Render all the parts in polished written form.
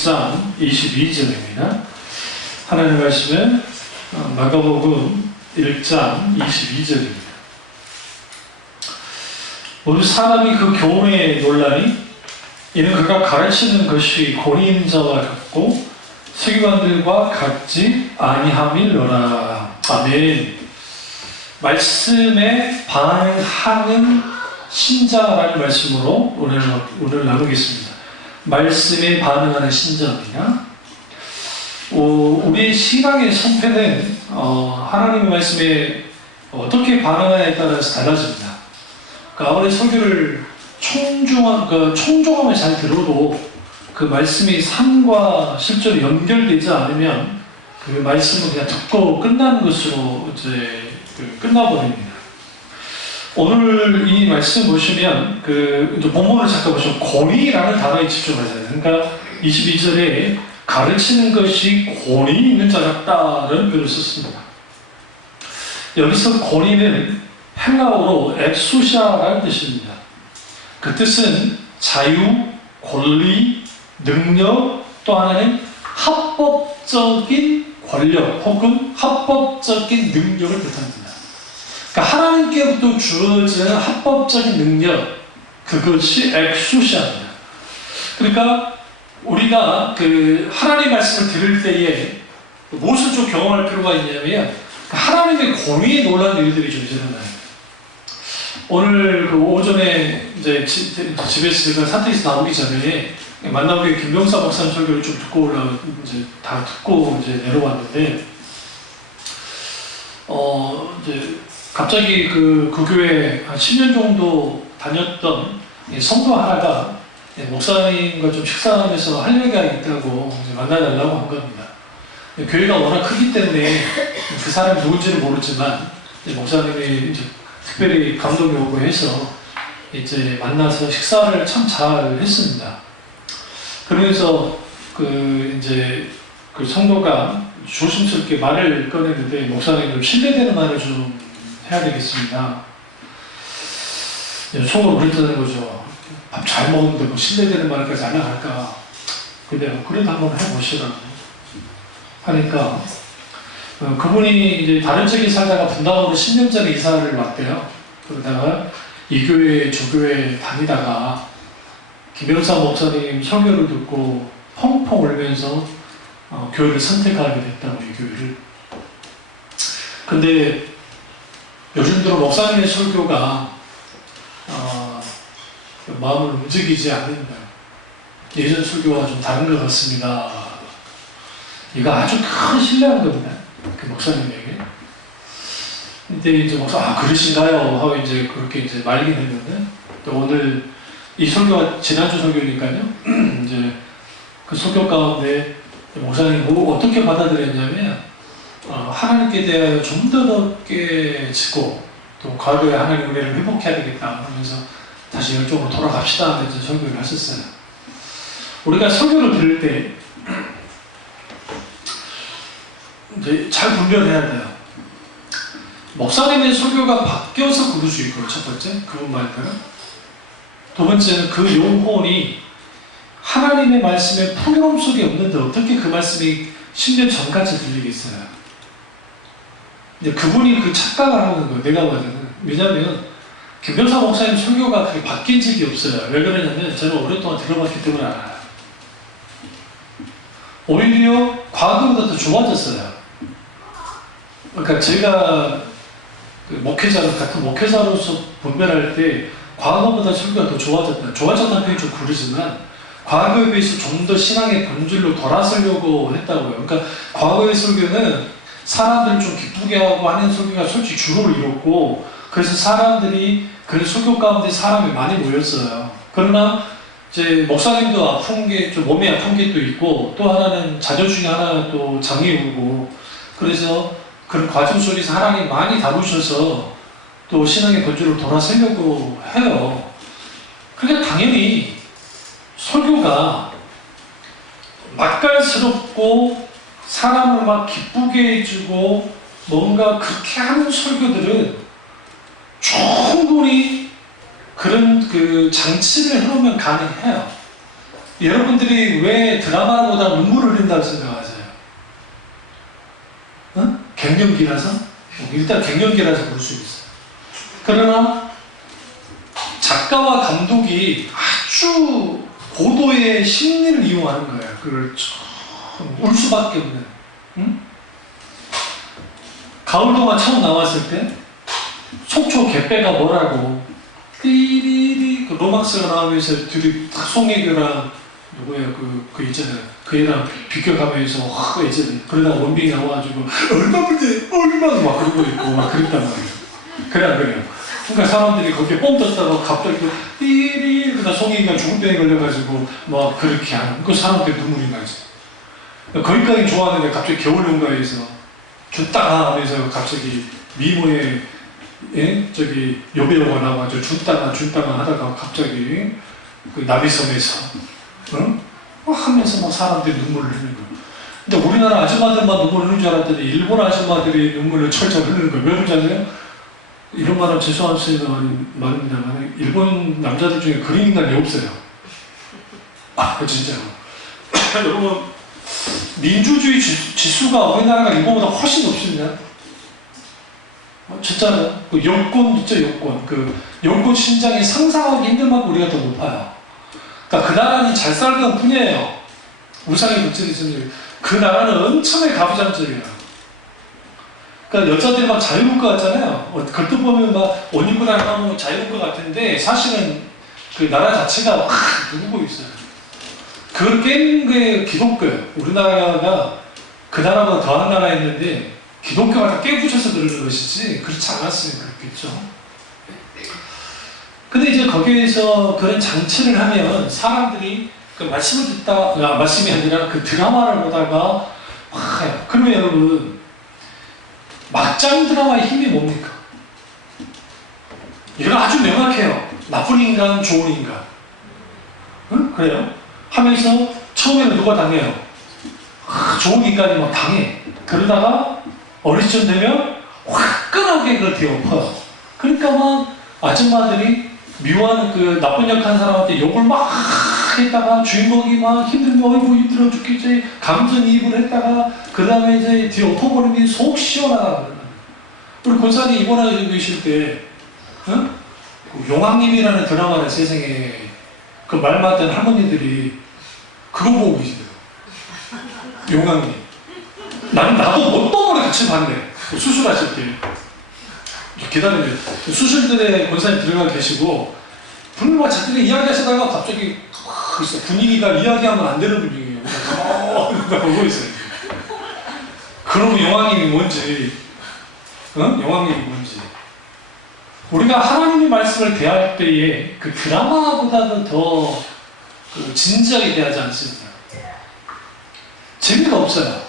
1장 22절입니다. 하나님의 말씀은 마가복음 1장 22절입니다. 모두 사람이 그 교훈에 논라니 이는 그가 가르치는 것이 권위 자와 같고 서기관들과 같지 아니함이로라. 아멘. 말씀에 반응하는 신자라는 말씀으로 오늘 나누겠습니다. 말씀에 반응하는 신자입니다. 우리 신앙의 성패는 하나님의 말씀에 어떻게 반응하냐에 따라서 달라집니다. 그러니까 아무리 설교를 총종함을 잘 들어도 그 말씀이 삶과 실제로 연결되지 않으면 그 말씀은 그냥 듣고 끝나는 것으로 이제 끝나버립니다. 오늘 이 말씀 보시면 이제 본문을 잠깐 보시면 권위라는 단어에 집중하잖아요. 그러니까 22절에 가르치는 것이 권위 있는 자 같다는 표현을 썼습니다. 여기서 권위는 헬라어로 엑소시아라는 뜻입니다. 그 뜻은 자유, 권리, 능력, 또 하나는 합법적인 권력 혹은 합법적인 능력을 뜻합니다. 그러니까 하나님께로부터 주어지는 합법적인 능력, 그것이 엑소시아입니다. 그러니까 우리가 하나님 말씀을 들을 때에 무엇을 좀 경험할 필요가 있냐면 하나님의 권위에 놀라는 일들이 좀 일어나요. 오늘 오전에 이제 집에서 제가 산택에서 나오기 전에 만나보게 김병사 목사님 설교를 좀 듣고 이제 다 듣고 이제 내려왔는데 이제 갑자기 그 교회 한 10년 정도 다녔던 성도 하나가 목사님과 좀 식사하면서 할 얘기가 있다고 이제 만나달라고 한 겁니다. 교회가 워낙 크기 때문에 그 사람이 누군지는 모르지만 목사님이 이제 특별히 감동이 오고 해서 이제 만나서 식사를 참 잘 했습니다. 그러면서 이제 그 성도가 조심스럽게 말을 꺼냈는데 목사님 좀 신뢰되는 말을 좀 해야 되겠습니다. 속으로 그랬다는 거죠. 밥 잘 먹는데 뭐 신뢰되는 말까지 안 할까. 근데 그래도 한번 해보시라고 하니까 그분이 이제 다른 지역에 살다가 분당으로 10년 전에 이사를 왔대요. 그러다가 이 교회 저 교회 다니다가 김병사 목사님 설교를 듣고 펑펑 울면서 교회를 선택하게 됐다고, 이 교회를. 근데 요즘 들어 목사님의 설교가 마음을 움직이지 않는다. 예전 설교와 좀 다른 것 같습니다. 이거 아주 큰 신뢰한 겁니다. 그 목사님에게. 근데 이제 목사, 그러신가요? 하고 이제 그렇게 이제 말리게 됐는데, 또 오늘 이 설교가 지난주 설교니까요. 이제 그 설교 가운데 목사님이 어떻게 받아들였냐면, 하나님께 대하여 좀 더 높게 짓고, 또 과거의 하나님의 은혜를 회복해야 되겠다 하면서 다시 열정으로 돌아갑시다 하면서 설교를 하셨어요. 우리가 설교를 들을 때 이제 잘 분별해야 돼요. 목사님의 설교가 바뀌어서 그럴 수 있고요. 첫 번째, 그분 말대로. 두 번째는 그 영혼이 하나님의 말씀의 풍요로움 속에 없는데 어떻게 그 말씀이 10년 전까지 들리겠어요. 이제 그분이 그 착각을 하는 거예요. 내가 봐서는. 왜냐하면 김병사 목사님 설교가 그렇게 바뀐 적이 없어요. 왜 그러냐면 저는 오랫동안 들어봤기 때문에 알아요. 오히려 과거보다 더 좋아졌어요. 그러니까 제가 같은 목회자로서 분별할 때 과거보다 설교가 더 좋아졌다. 좋아졌다는 표현이 좀 그러지만 과거에 비해서 좀 더 신앙의 본질로 돌아서려고 했다고요. 그러니까 과거의 설교는 사람들을 좀 기쁘게 하고 하는 설교가 솔직히 주를 이뤘고, 그래서 사람들이 그 설교 가운데 사람이 많이 모였어요. 그러나 이제 목사님도 아픈 게 좀 몸에 아픈 게 또 있고, 또 하나는 자녀 중에 하나가 또 장애 오고, 그래서 그런 과정 속에서 하나님 많이 다루셔서 또 신앙의 본질로 돌아서려고 해요. 그러니까 당연히 설교가 맛깔스럽고 사람을 막 기쁘게 해주고 뭔가 그렇게 하는 설교들은 충분히 그런 장치를 해놓으면 가능해요. 여러분들이 왜 드라마보다 눈물을 흘린다고 생각하세요? 응? 갱년기라서? 일단 갱년기라서 그럴 수 있어요. 그러나 작가와 감독이 아주 고도의 심리를 이용하는 거예요. 그걸 울 수밖에 없는. 응? 가을동화 처음 나왔을 때 속초 개빼가 뭐라고 띠리리 그 로망스가 나오면서 둘이 딱 송혜교랑 누구야 그 있잖아요. 그 애랑 비껴가면서 이제 그러다가 원빈이 나와가지고 얼마나 막 그러고 있고 막 그랬단 말이에요. 그래 안 그래요? 그러니까 사람들이 거기에 뻥 떴다가 갑자기 띠리 그러다 송혜교가 중병에 걸려가지고 막 그렇게 하는 그 사람들 눈물이 나지. 거기까지 좋아하는데 갑자기 겨울연가에서 줬다가 하면서 갑자기 미모의 저기 여배우가 나와가지고 준다가 하다가 갑자기 그 나비섬에서 하면서 막 사람들이 눈물을 흘리는 거예요. 근데 우리나라 아줌마들만 눈물을 흘리는 줄 알았더니 일본 아줌마들이 눈물을 철철 흘리는 거예요. 왜 그런지 아세요? 이런 말하면 죄송한 말입니다만 일본 남자들 중에 그런 인간이 없어요. 진짜로. 여러분 민주주의 지수가 우리나라가 일본보다 훨씬 높습니다. 진짜요? 그 여권 있죠, 여권. 그 여권 신장이 상상하기 힘들 만큼 우리가 더 높아요. 그러니까 그 나라는 잘 살던 뿐이에요. 우상의 독재리즘이. 그 나라는 엄청나게 가부장적이에요. 그러니까 여자들이 막 자유로울 것 같잖아요. 겉도 보면 막 옷 입고 다니면 자유로울 것 같은데 사실은 그 나라 자체가 확 누르고 있어요. 그걸 깬 게 기독교예요. 우리나라가 그 나라보다 더한 나라였는데 기독교가 다 깨부셔서 그러는 것이지 그렇지 않았으면 그렇겠죠. 근데 이제 거기에서 그런 장치를 하면 사람들이 그 말씀을 듣다, 말씀이 아니라 그 드라마를 보다가 그러면 여러분 막장 드라마의 힘이 뭡니까? 이건 아주 명확해요. 나쁜 인간, 좋은 인간. 응? 그래요? 하면서 처음에는 누가 당해요? 좋은 인간이 막 당해. 그러다가 어릴 쯤 되면 화끈하게 그걸 뒤엎어요. 그러니까 막 아줌마들이 미워하는 그 나쁜 역 한 사람한테 욕을 막 했다가 주인공이 막 힘들면 어이구 힘들어 죽겠지 감정이입을 했다가 그 다음에 이제 뒤엎어버리면 속 시원하다. 우리 권사님 입원하고 계실 때 응? 그 용왕님이라는 드라마를 세상에 그 말 맞던 할머니들이 그거 보고 계시더라고요. 용왕님. 나도 뭣도 모르게 같이 봤네. 수술하실 때. 기다리면 수술들에 권사님 들어가 계시고 분명 자기가 이야기하시다가 갑자기 분위기가 이야기하면 안 되는 분위기예요. 보고 있어요. 그러면 용왕님이 뭔지 용왕님이 뭔지 우리가 하나님의 말씀을 대할 때에 그 드라마보다도 더 진지하게 대하지 않습니까? 재미가 없어요.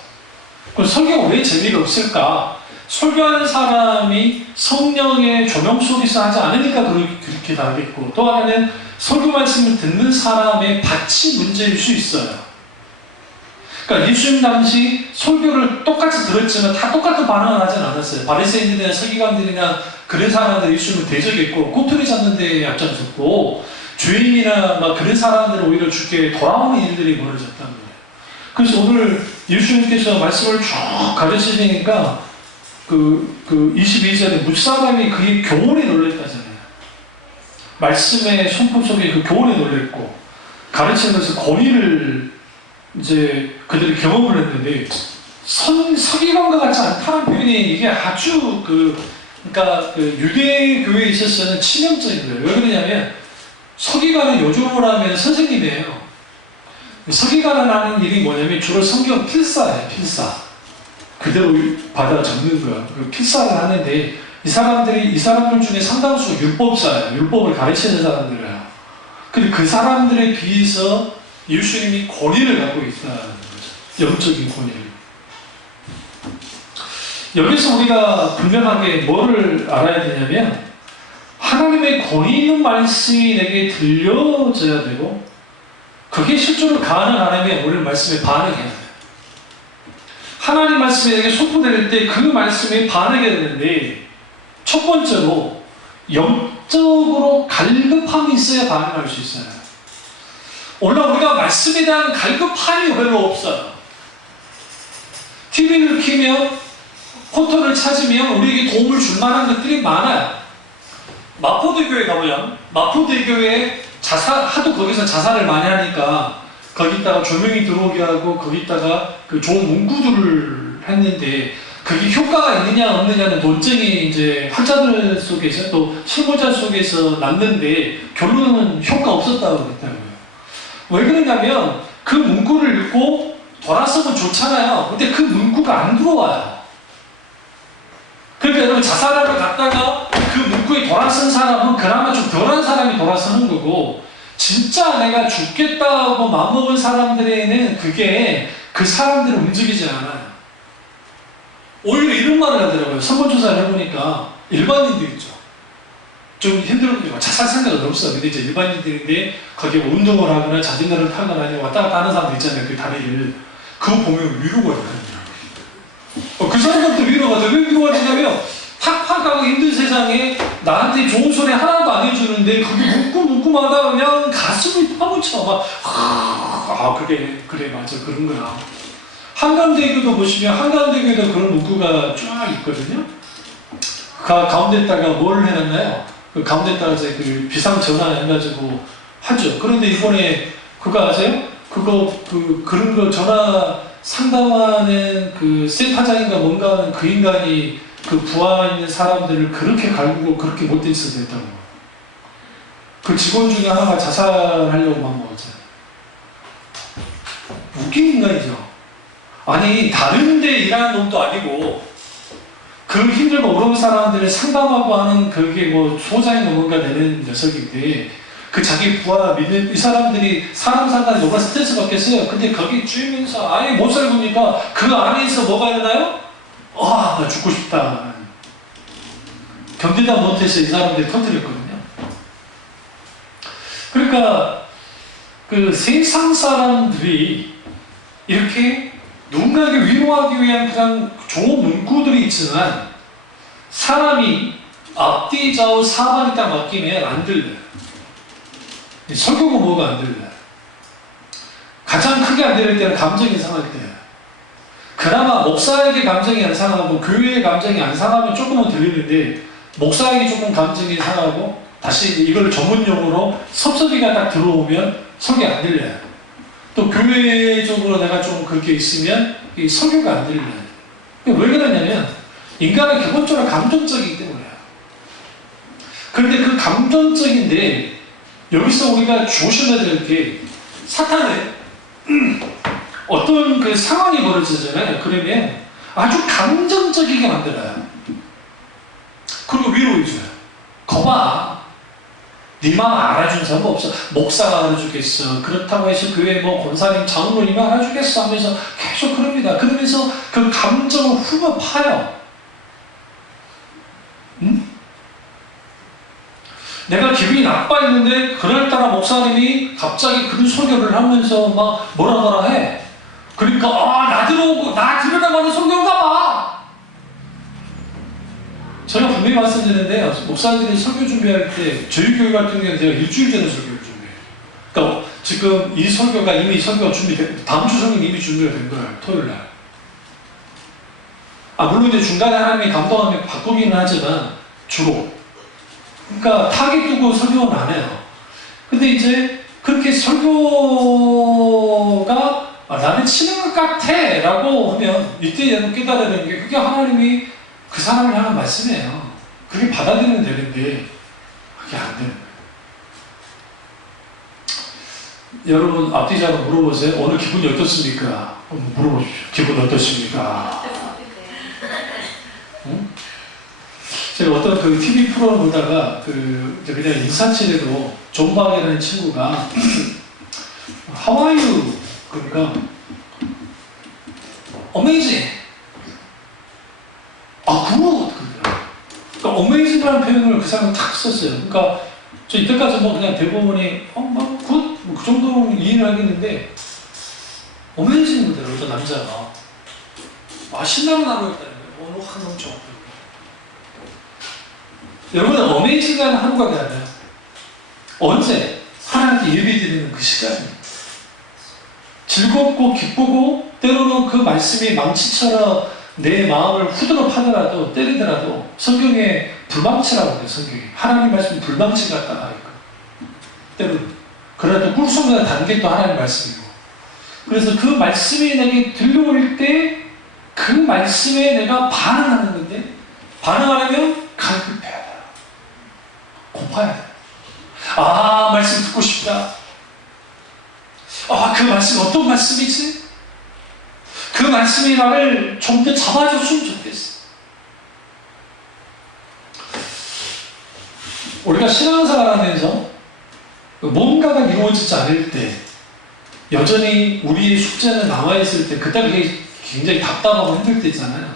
그럼 설교가 왜 재미가 없을까? 설교하는 사람이 성령의 조명 속에서 하지 않으니까 그렇게 다르겠고 또 하나는 설교 말씀을 듣는 사람의 밭이 문제일 수 있어요. 그러니까 예수님 당시 설교를 똑같이 들었지만 다 똑같은 반응을 하진 않았어요. 바리새인들이나 서기관들이나 그런 사람들이 예수님을 대적했고 꼬투리 잡는 데에 앞장섰고 죄인이나 막 그런 사람들은 오히려 주께 돌아오는 일들이 벌어졌단 말이에요. 그래서 오늘 예수님께서 말씀을 쭉 가르치시니까 그 22절에 무사람이 그의 교훈에 놀랬다잖아요. 말씀의 손품 속에 그 교훈에 놀랬고 가르치면서 권위를 이제 그들이 경험을 했는데 서기관과 같지 않다는 표현이 이게 아주 그러니까 그 유대 교회에 있어서는 치명적인 거예요. 왜 그러냐면 서기관은 요즘으로 하면 선생님이에요. 서기관을 하는 일이 뭐냐면 주로 성경 필사예요. 필사. 그대로 받아 적는 거야. 필사를 하는데 이 사람들 중에 상당수가 율법사예요. 율법을 가르치는 사람들이에요. 근데 그 사람들에 비해서 예수님이 권위를 갖고 있다는 거죠. 영적인 권위를. 여기서 우리가 분명하게 뭐를 알아야 되냐면 하나님의 권위 있는 말씀이 내게 들려져야 되고 그게 실제로 가능하려면 우리는 말씀에 반응해야 돼요. 하나님 말씀이 내게 선포될 때 그 말씀에 반응해야 되는데 첫 번째로 영적으로 갈급함이 있어야 반응할 수 있어요. 오늘 우리가 말씀에 대한 갈급함이 별로 없어요. TV를 켜면, 콘토를 찾으면 우리에게 도움을 줄 만한 것들이 많아요. 마포대교에 가보면, 마포대교에 하도 거기서 자살을 많이 하니까 거기다가 조명이 들어오게 하고 거기다가 그 좋은 문구들을 했는데 그게 효과가 있느냐 없느냐는 논쟁이 이제 학자들 속에서 또 실무자 속에서 났는데 결론은 효과 없었다고 그랬다고요. 왜 그러냐면 그 문구를 읽고 돌아서면 좋잖아요. 근데 그 문구가 안 들어와요. 그러니까 여러분 자살하러 갔다가 그 문구에 돌아선 사람은 그나마 좀 덜한 사람이 돌아서는 거고 진짜 내가 죽겠다고 마음먹은 사람들에는 그게 그 사람들을 움직이지 않아요. 오히려 이런 말을 하더라고요. 설문조사를 해보니까 일반인들 있죠. 좀 힘들어요. 자살 생각은 없어요. 근데 이제 일반인들인데 거기에 운동을 하거나 자전거를 타거나 왔다 갔다 하는 사람들 있잖아요. 그 다리를. 그거 보면 위로가 되거든요. 그 사람한테 위로가 돼. 왜 위로가 되냐면 팍팍하고 힘든 세상에 나한테 좋은 소리 하나도 안 해주는데 그게 묻고마다 그냥 가슴이 파묻혀. 막 그래 맞아 그런 거야. 한강대교도 보시면 한강대교에도 그런 문구가 쫙 있거든요. 가운데다가 뭘 해놨나요? 그 가운데다가 이제 그 비상 전화 해가지고 하죠. 그런데 이번에 그거 아세요? 그런 거 전화 상담하는 그 센터장인가 뭔가 하는 그 인간이 그 부하 있는 사람들을 그렇게 갈구고 그렇게 못된 짓을 했다고. 그 직원 중에 하나가 자살하려고 막 먹었잖아요. 웃긴 인간이죠. 아니 다른 데 일하는 놈도 아니고 그 힘들고 어려운 사람들을 상담하고 하는 그게 뭐 소장인가 뭔가 되는 녀석인데 그 자기 부하 믿는 이 사람들이 사람 살다가 얼마나 스트레스 받겠어요. 근데 거기 쥐면서 아예 못 살고니까 그 안에서 뭐가 일어나요? 나 죽고 싶다. 견디다 못해서 이 사람들이 터뜨렸거든요. 그러니까 그 세상 사람들이 이렇게 누군가에게 위로하기 위한 그냥 좋은 문구들이 있지만 사람이 앞뒤 좌우 사방이 딱 맡기면 안 들려요. 설교가 뭐가 안 들려요. 가장 크게 안 들릴 때는 감정이 상할 때예요. 그나마 목사에게 감정이 안 상하고 교회의 감정이 안 상하면 조금은 들리는데 목사에게 조금 감정이 상하고 다시 이걸 전문용어로 섭섭이가 딱 들어오면 설교 안 들려요. 또 교회적으로 내가 좀 그렇게 있으면 이 설교가 안 들려요. 왜 그러냐면 인간은 기본적으로 감정적이기 때문에요. 그런데 그 감정적인데 여기서 우리가 조심해야 될 게 사탄은 어떤 그 상황이 벌어지잖아요. 그러면 아주 감정적이게 만들어요. 그리고 위로해줘요. 거봐. 네 마음 알아준 사람 없어. 목사가 알아주겠어. 그렇다고 해서 교회 뭐 권사님, 장로님이 알아주겠어 하면서 계속 그럽니다. 그러면서 그 감정을 훅 파요. 응? 내가 기분이 나빠했는데 그날따라 목사님이 갑자기 그런 설교를 하면서 막 뭐라 해. 그러니까 나 들으라고 설교인가 봐. 제가 분명히 말씀드렸는데요. 목사들이 설교 준비할 때 저희 교회 같은 경우는 제가 일주일 전에 설교를 준비해요. 그러니까 지금 이 설교가 이미 설교가 준비된 다음 주 설교는 이미 준비가 된 거예요. 토요일 날. 물론 이제 중간에 하나님이 감동하면 바꾸기는 하지만 주로. 그러니까 타겟 두고 설교는 안 해요. 근데 이제 그렇게 설교가 나는 치는 것 같아 라고 하면 이때 여러분 깨달아야 되는 게 그게 하나님이 그 사람을 향한 말씀이에요. 그게 받아들이면 되는데 그게 안 되는 거예요. 여러분 앞뒤 자로 물어보세요. 오늘 기분이 어떻습니까? 물어보십시오. 기분 어떻습니까? 응? 제가 어떤 그 TV 프로를 보다가 그냥 인사치레로 존 박이라는 친구가 How are you? 그러니까 Amazing. 굿! 그러니까 Amazing이라는 표현을 그 사람은 탁 썼어요. 그러니까 저 이때까지 뭐 그냥 대부분이 굿? 그 정도로 이해를 하겠는데 Amazing 그대로 어떤 남자가 신나는 하루였다는 거예요. 오늘 확 넘쳐. 여러분은 어메이징한 하루가 아니라 언제 하나님께 예배드리는 그 시간입니다. 즐겁고 기쁘고 때로는 그 말씀이 망치처럼 내 마음을 후드러 파더라도 때리더라도 성경에 불망치라고 해요. 성경에 하나님 말씀이 불망치 같다 하니까 때로는 그래도 꿀송이가 다른 게 또 하나님 말씀이고 그래서 그 말씀이 내게 들려올 때 그 말씀에 내가 반응하는 건데 반응하려면 갈급해야 돼. 고파야 돼. 아 말씀 듣고 싶다. 아 그 말씀 어떤 말씀이지? 그 말씀이 나를 좀 더 잡아줬으면 좋겠어. 우리가 신앙생활 하면서 뭔가가 이루어지지 않을 때 여전히 우리의 숙제는 남아있을 때 그때 그게 굉장히 답답하고 힘들 때 있잖아요.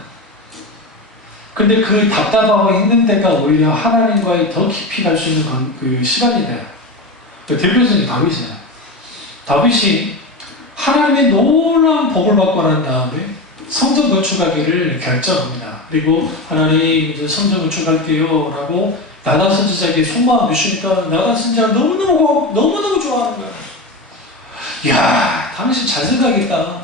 근데 그 답답하고 힘든 때가 오히려 하나님과의 더 깊이 갈 수 있는 그 시간이 돼요. 그 대표적인 다윗이에요. 다윗이 하나님의 놀라운 복을 받고 난 다음에 성전 건축하기를 결정합니다. 그리고 하나님 이제 성전 건축할게요 라고 나단 선지자에게 속마음 주시니까 나단 선지자가 너무너무 좋아하는 거야. 이야 당신 잘 생각했다.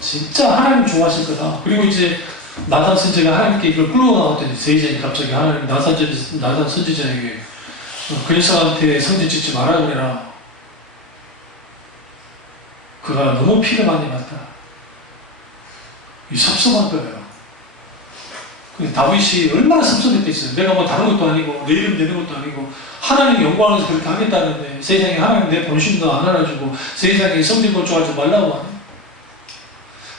진짜 하나님 좋아하실 거다. 그리고 이제 나단 선지자가 하나님께 이걸 끌고 나왔더니 세이장이 갑자기 하나님 나단 선지자에게 그 녀석한테 성전 짓지 말라 그래라. 그가 너무 피를 많이 봤다. 이 섭섭한 거예요. 근데 다윗이 얼마나 섭섭했겠어요. 내가 뭐 다른 것도 아니고 내 이름 내는 것도 아니고 하나님 영광을 위해서 그렇게 하겠다는데 세상에 하나님 내 본심도 안 알아주고 세상에 성전 건축하지 말라고 하네.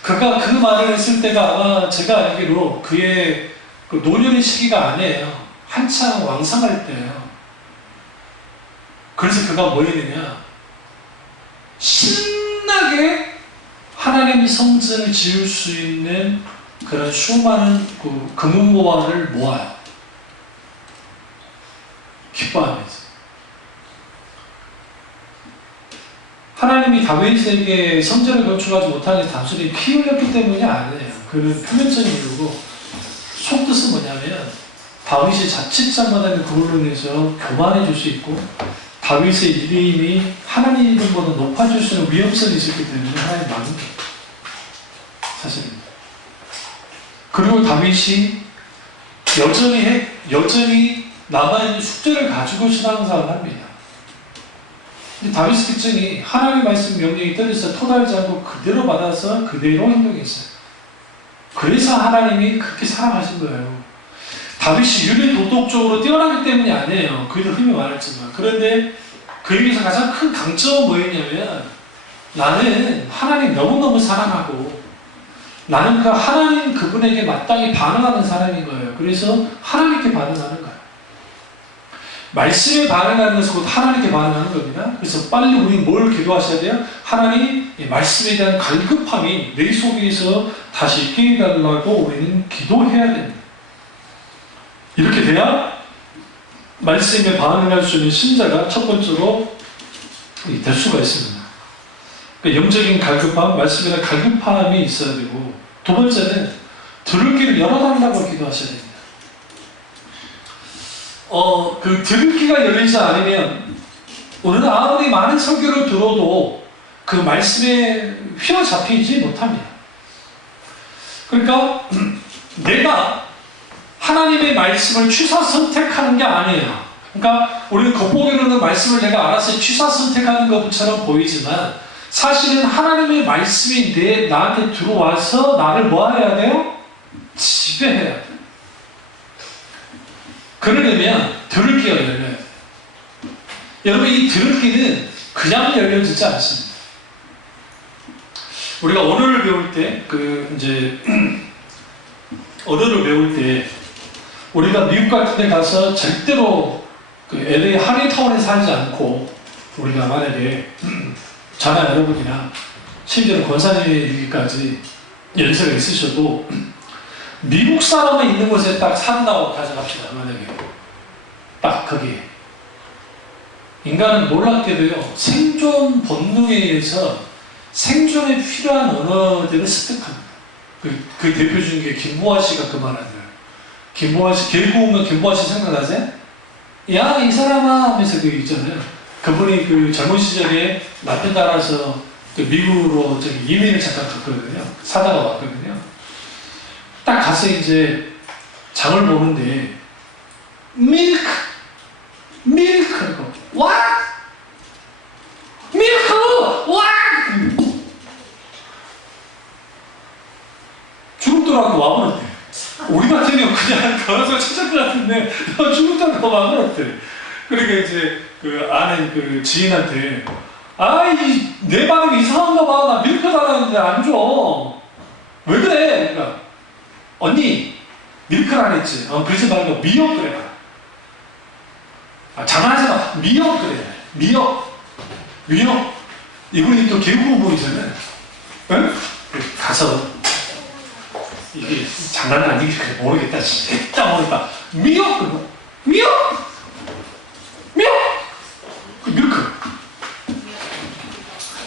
그가 그 말을 했을 때가 아마 제가 알기로 그의 그 노년의 시기가 아니에요. 한창 왕성할 때예요. 그래서 그가 뭐 했느냐 신나게 하나님의 성전을 지을 수 있는 그런 수많은 그 금은보화를 모아요. 기뻐하면서. 하나님이 다윗에게 성전을 건축하지 못하는 게 단순히 피 흘렸기 때문이 아니에요. 그는 표면적인 이유고 속뜻은 뭐냐면 다윗이 자칫 잘못하면 그걸로 인해서 교만해질 수 있고 다윗의 이름이 하나님 이름보다 높아질 수 있는 위험성이 있었기 때문에 하나님 막은 거예요. 사실입니다. 그리고 다윗이 여전히 남아있는 숙제를 가지고 신앙생활을 합니다. 근데 다윗의 특징이 하나님의 말씀 명령이 떨어져서 토달지 않고 그대로 받아서 그대로 행동했어요. 그래서 하나님이 그렇게 사랑하신 거예요. 다윗이 유리 도덕적으로 뛰어나기 때문이 아니에요. 그에도 흠이 많았지만. 그런데 그에게서 가장 큰 강점은 뭐였냐면 나는 하나님 너무너무 사랑하고 나는 그 하나님 그분에게 마땅히 반응하는 사람인 거예요. 그래서 하나님께 반응하는 거예요. 말씀에 반응하는 것은 곧 하나님께 반응하는 겁니다. 그래서 빨리 우리는 뭘 기도하셔야 돼요? 하나님 말씀에 대한 갈급함이 내 속에서 다시 있게 해달라고 우리는 기도해야 됩니다. 이렇게 돼야 말씀에 반응할 수 있는 신자가 첫 번째로 될 수가 있습니다. 그러니까 영적인 갈급함, 말씀에 대한 갈급함이 있어야 되고 두 번째는 들을 길을 열어달라고 기도하셔야 됩니다. 그 들을 귀가 열리지 않으면 우리는 아무리 많은 설교를 들어도 그 말씀에 휘어잡히지 못합니다. 그러니까 내가 하나님의 말씀을 취사 선택하는 게 아니에요. 그러니까 우리는 겉보기로는 말씀을 내가 알아서 취사 선택하는 것처럼 보이지만 사실은 하나님의 말씀이 나한테 들어와서 나를 뭐 해야 돼요? 지배해야 돼요. 그러려면 들을 귀가 열려야 돼요. 여러분 이 들을 귀는 그냥 열려지지 않습니다. 우리가 언어를 배울 때 언어를 배울 때 우리가 미국 같은 데 가서 절대로 그 LA 하리타운에 살지 않고 우리가 만약에 자나 여러분이나 심지어는 권사님에게까지 연세가 있으셔도 미국 사람이 있는 곳에 딱 산다고 가져갑시다. 만약에 딱 거기에 인간은 놀랍게도요 생존 본능에 의해서 생존에 필요한 언어들을 습득합니다. 그 대표 중인 게 김보아 씨가 그 말하는 김보아 씨, 개구우면 김보아 씨 생각나세요? 야, 이 사람아 하면서 그 있잖아요. 그분이 그 젊은 시절에 남편 따라서 미국으로 저기 이민을 잠깐 갔거든요. 사다가 왔거든요. 딱 가서 이제 장을 보는데 밀크 와 밀크 와 죽을더라고 와버렸대. 우리 같으면 그냥 걸어서 찾을 것 같은데 죽을더라고 와버렸대. 그러니까 이제 그 아는 그 지인한테 아이 내 반응이 이상한가 봐. 나 밀크 달라는데 안 줘. 왜 그래? 그러니까 언니 밀크를 안 했지. 그러지 말고 미역 그래. 장난하지 마. 미역 그래. 미역. 이분이 또 개구 보이잖아요. 응? 가서 이게 장난 아니지. 그래 모르겠다. 진짜 모르겠다. 미역 그거. 미역. 그 밀크.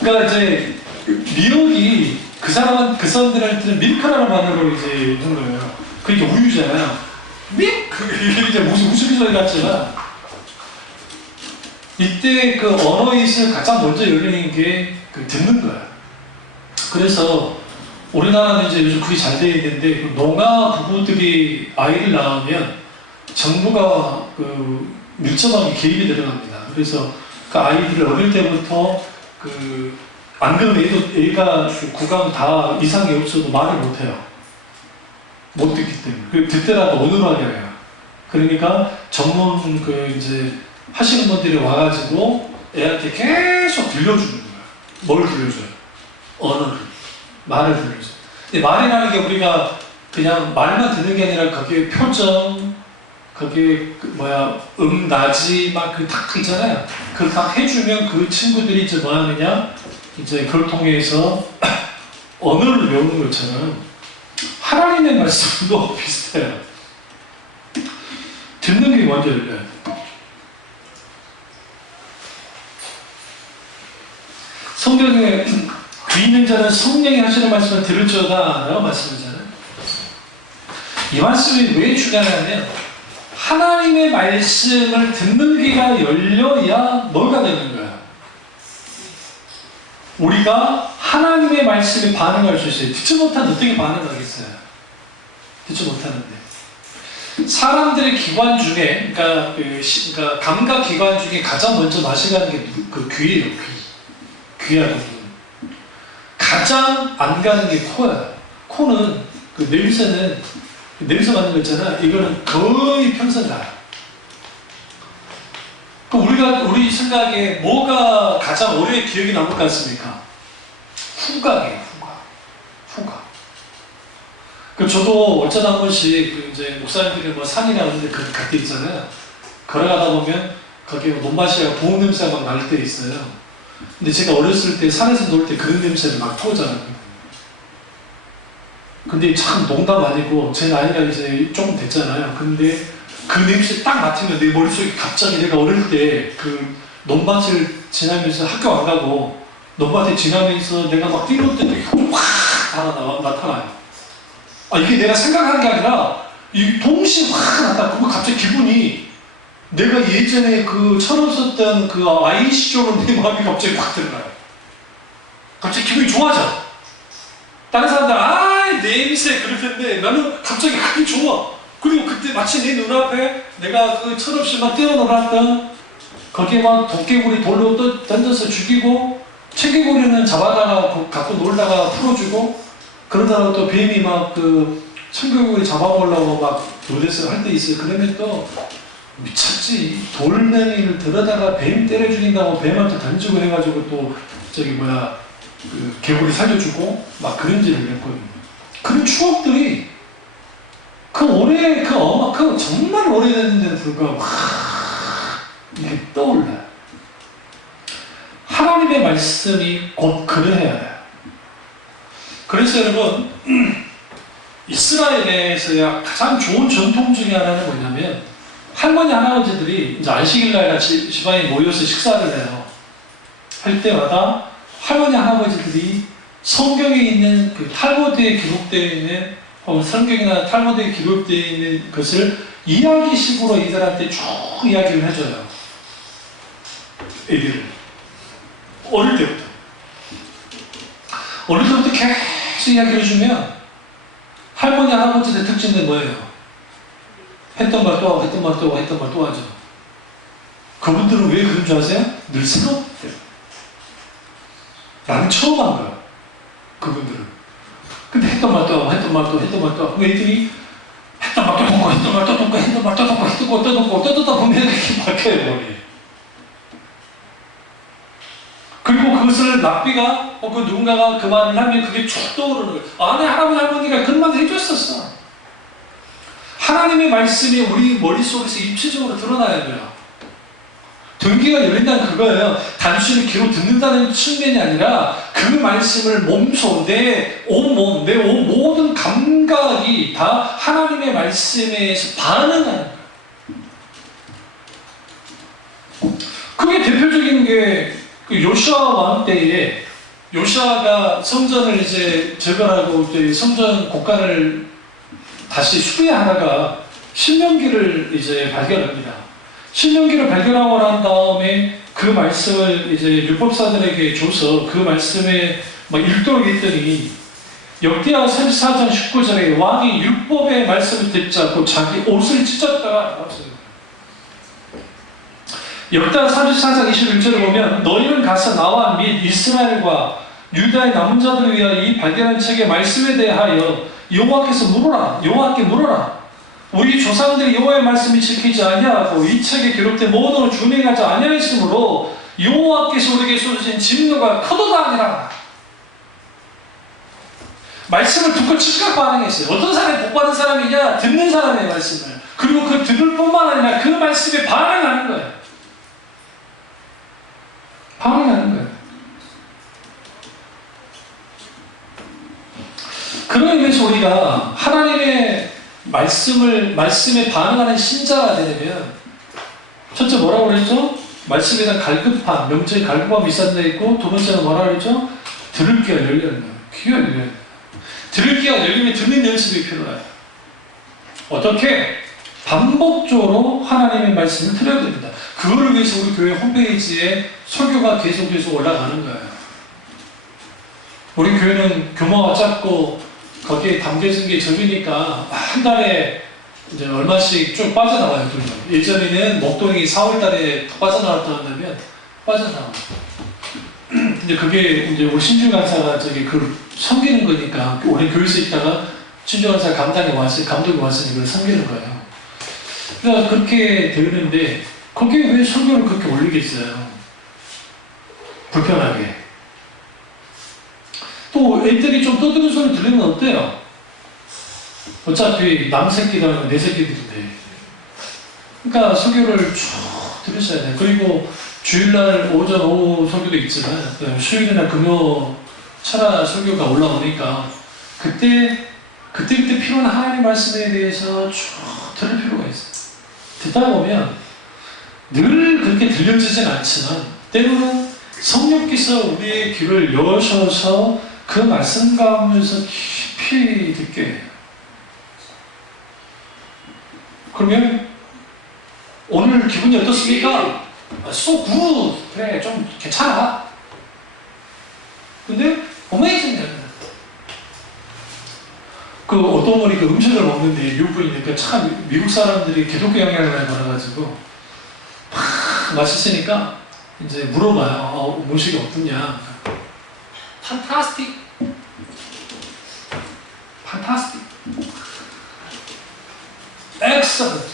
그러니까 이제 미역이 그 사람들한테는 밀크라는 말로 이제 있는 거예요. 그게 우유잖아요. 밀크 이제 무슨 우스갯소리 같지만 이때 그 언어잇을 가장 먼저 열리는 게 그 듣는 거야. 그래서 우리나라는 이제 요즘 그게 잘 되어 있는데 그 농아 부부들이 아이를 낳으면 정부가 그 밀접하게 개입이 들어갑니다. 그래서 그 아이들을 어릴 때부터 안 그러면 애가 구강 다 이상이 없어도 말을 못해요. 못 듣기 때문에. 그 듣더라도 어눌하게 해요. 그러니까 전문 이제 하시는 분들이 와가지고 애한테 계속 들려주는 거예요. 뭘 들려줘요? 언어를. 말을 들려줘요. 근데 말이라는 게 우리가 그냥 말만 듣는 게 아니라 거기에 표정, 거기에 나지, 막 딱 있잖아요. 그걸 딱 해주면 그 친구들이 이제 뭐 하느냐? 이제 그걸 통해서 언어를 배우는 것처럼 하나님의 말씀도 비슷해요. 듣는 게 먼저 열려요. 성경에 귀 있는 자는 성령이 하시는 말씀을 들을지어다 라고 말씀하잖아요. 이 말씀이 왜 중요하냐면 하나님의 말씀을 듣는 귀가 열려야 뭐가 되는 거야. 우리가 하나님의 말씀에 반응할 수 있어요. 듣지 못하면 어떻게 반응하겠어요? 듣지 못하는데. 사람들의 기관 중에, 그러니까 감각 기관 중에 가장 먼저 마시가는 게 그 귀예요. 귀하는 부분. 가장 안 가는 게 코야. 코는 그 냄새 맡는 거 있잖아. 이거는 거의 평생 가요. 우리 생각에 뭐가 가장 오래 기억이 남을 것 같습니까? 후각이에요. 후각. 저도 어쩌다 한 번씩 이제 목사님들이 산이나 이런 데 갈 때 있잖아요. 걸어가다 보면 거기에 논밭이랑 고운 냄새가 막 날 때 있어요. 근데 제가 어렸을 때 산에서 놀 때 그런 냄새를 맡고잖아요. 근데 참 농담 아니고 제 나이가 이제 조금 됐잖아요. 근데 그 냄새 딱 맡으면 내 머릿속에 갑자기 내가 어릴 때 그 논밭을 지나면서 학교 안 가고 논밭에 지나면서 내가 막 뛰놀 때도 확 나타나요. 이게 내가 생각하는 게 아니라 동시에 확 나타나. 그러면 갑자기 기분이 내가 예전에 처음 썼던 아이 시절로 내 마음이 갑자기 확 들어가요. 갑자기 기분이 좋아져. 다른 사람들 냄새 그럴 텐데 나는 갑자기 그게 좋아. 그리고 그때 마치 내 눈앞에 내가 철없이 막 뛰어놀았던 거기에 막 도깨구리 돌로 던져서 죽이고 청개구리는 잡아다가 갖고 놀다가 풀어주고 그러다가 또 뱀이 막 청개구리 잡아보려고 막 노래서 할 때 있어요. 그러면 또 미쳤지. 돌멩이를 들어다가 뱀 때려 죽인다고 뱀한테 던지고 해가지고 또 개구리 살려주고 막 그런 짓을 했거든요. 그런 추억들이 정말 오래됐는데도 불구하고 이게 떠올라요. 하나님의 말씀이 곧 그러해야 해요. 그래서 여러분 이스라엘에서야 가장 좋은 전통 중에 하나는 뭐냐면 할머니 할아버지들이 이제 안식일날 집안에 모여서 식사를 해요. 할 때마다 할머니 할아버지들이 성경에 있는 탈무드에 기록되어 있는 혹은 성경이나 탈무드에 기록되어 있는 것을 이야기식으로 이들한테 쭉 이야기를 해줘요. 애들을 어릴 때부터. 어릴 때부터 계속 이야기를 해주면 할머니, 할아버지의 특징은 뭐예요? 했던 말 또 하고 했던 말 또 하고 했던 말 또 하죠. 그분들은 왜 그런 줄 아세요? 늘 새롭대요. 나는 처음 한 거야. 그분들은. 근데 했던 말 또 하고 했던 말 또 했던 말 또 하고 애들이 했던 말 또 듣고 했던 말 또 듣고 했던 말 또 듣고 했던 말 또 듣고 또 듣다 보면 이렇게 막혀요 머리에. 그리고 그것을 납비가 그 누군가가 그 말을 하면 그게 쭉 떠오르는 거예요. 아, 내 할아버지 할머니가 그런 말을 해줬었어. 하나님의 말씀이 우리 머릿속에서 입체적으로 드러나야 돼요. 등기가 열린다는 그거예요. 단순히 귀로 듣는다는 측면이 아니라 그 말씀을 몸소, 내 온몸, 내 모든 감각이 다 하나님의 말씀에 반응하는 거예요. 그게 대표적인 게 요시아 왕 때에 요시아가 성전을 이제 재건하고 이제 성전 곡간을 다시 수리하다가 신명기를 이제 발견합니다. 신명기를 발견하고 난 다음에 그 말씀을 이제 율법사들에게 줘서 그 말씀에 막 읽도록 했더니 역대하 34장 19절에 왕이 율법의 말씀을 듣지 않고 자기 옷을 찢었다가 역대하 34장 21절을 보면 너희는 가서 나와 및 이스라엘과 유다의 남은 자들을 위하여 이 발견한 책의 말씀에 대하여 여호와께 물어라. 우리 조상들이 여호와의 말씀이 지키지 아니하고 이 책에 기록된 모든 걸 준행하지 아니하였으므로 여호와께서 우리에게 쏟으신 진노가 크도다 아니라. 말씀을 듣고 즉각 반응했어요. 어떤 사람이 복받은 사람이냐? 듣는 사람의 말씀을. 그리고 그 들을 뿐만 아니라 그 말씀에 반응하는 거예요. 반응하는 거예요. 그런 의미에서 우리가 하나님의 말씀에 반응하는 신자가 되려면 첫째 뭐라고 그랬죠? 말씀에 대한 갈급함, 명제의 갈급함이 있어야 있고 두 번째는 뭐라고 그랬죠? 들을 귀가 열려야 돼요. 귀가 열려야 돼요. 들을 귀가 열리면 듣는 연습이 필요해요. 어떻게? 반복적으로 하나님의 말씀을 들어야 됩니다. 그거를 위해서 우리 교회 홈페이지에 설교가 계속해서 올라가는 거예요. 우리 교회는 규모가 작고 거기에 담겨진 게 적으니까 한 달에 이제 얼마씩 쭉 빠져나와요. 예전에는 목동이 4월달에 빠져나왔다면 빠져나와요. 근데 그게 이제 우리 신주 간사가 그 섬기는 거니까 우리 교회에서 있다가 신주 간사 감독이 왔으니 그걸 섬기는 거예요. 그러니까 그렇게 되는데 거기에 왜 설교를 그렇게 올리겠어요? 불편하게. 또 애들이 좀 떠드는 소리 들리면 어때요? 어차피 남 새끼가 내 새끼들인데. 그러니까 설교를 쭉 들으셔야 돼요. 그리고 주일날 오전 오후 설교도 있지만 수요일이나 금요 철야 설교가 올라오니까 그때 필요한 하나님의 말씀에 대해서 쭉 들을 필요가 있어요. 듣다 보면 늘 그렇게 들려지진 않지만 때로는 성령께서 우리의 귀를 여셔서 그 말씀 가운데서 깊이 듣게 해요. 그러면 오늘 기분이 어떻습니까? So good. 그래, 좀 괜찮아. 근데 amazing. 그 어떤 분이 그 음식을 먹는데 미국 분이니까 참 미국 사람들이 기독교 영향을 많이 받아가지고 맛있으니까 이제 물어봐요. 음식이 어떠냐? Fantastic. Excellent.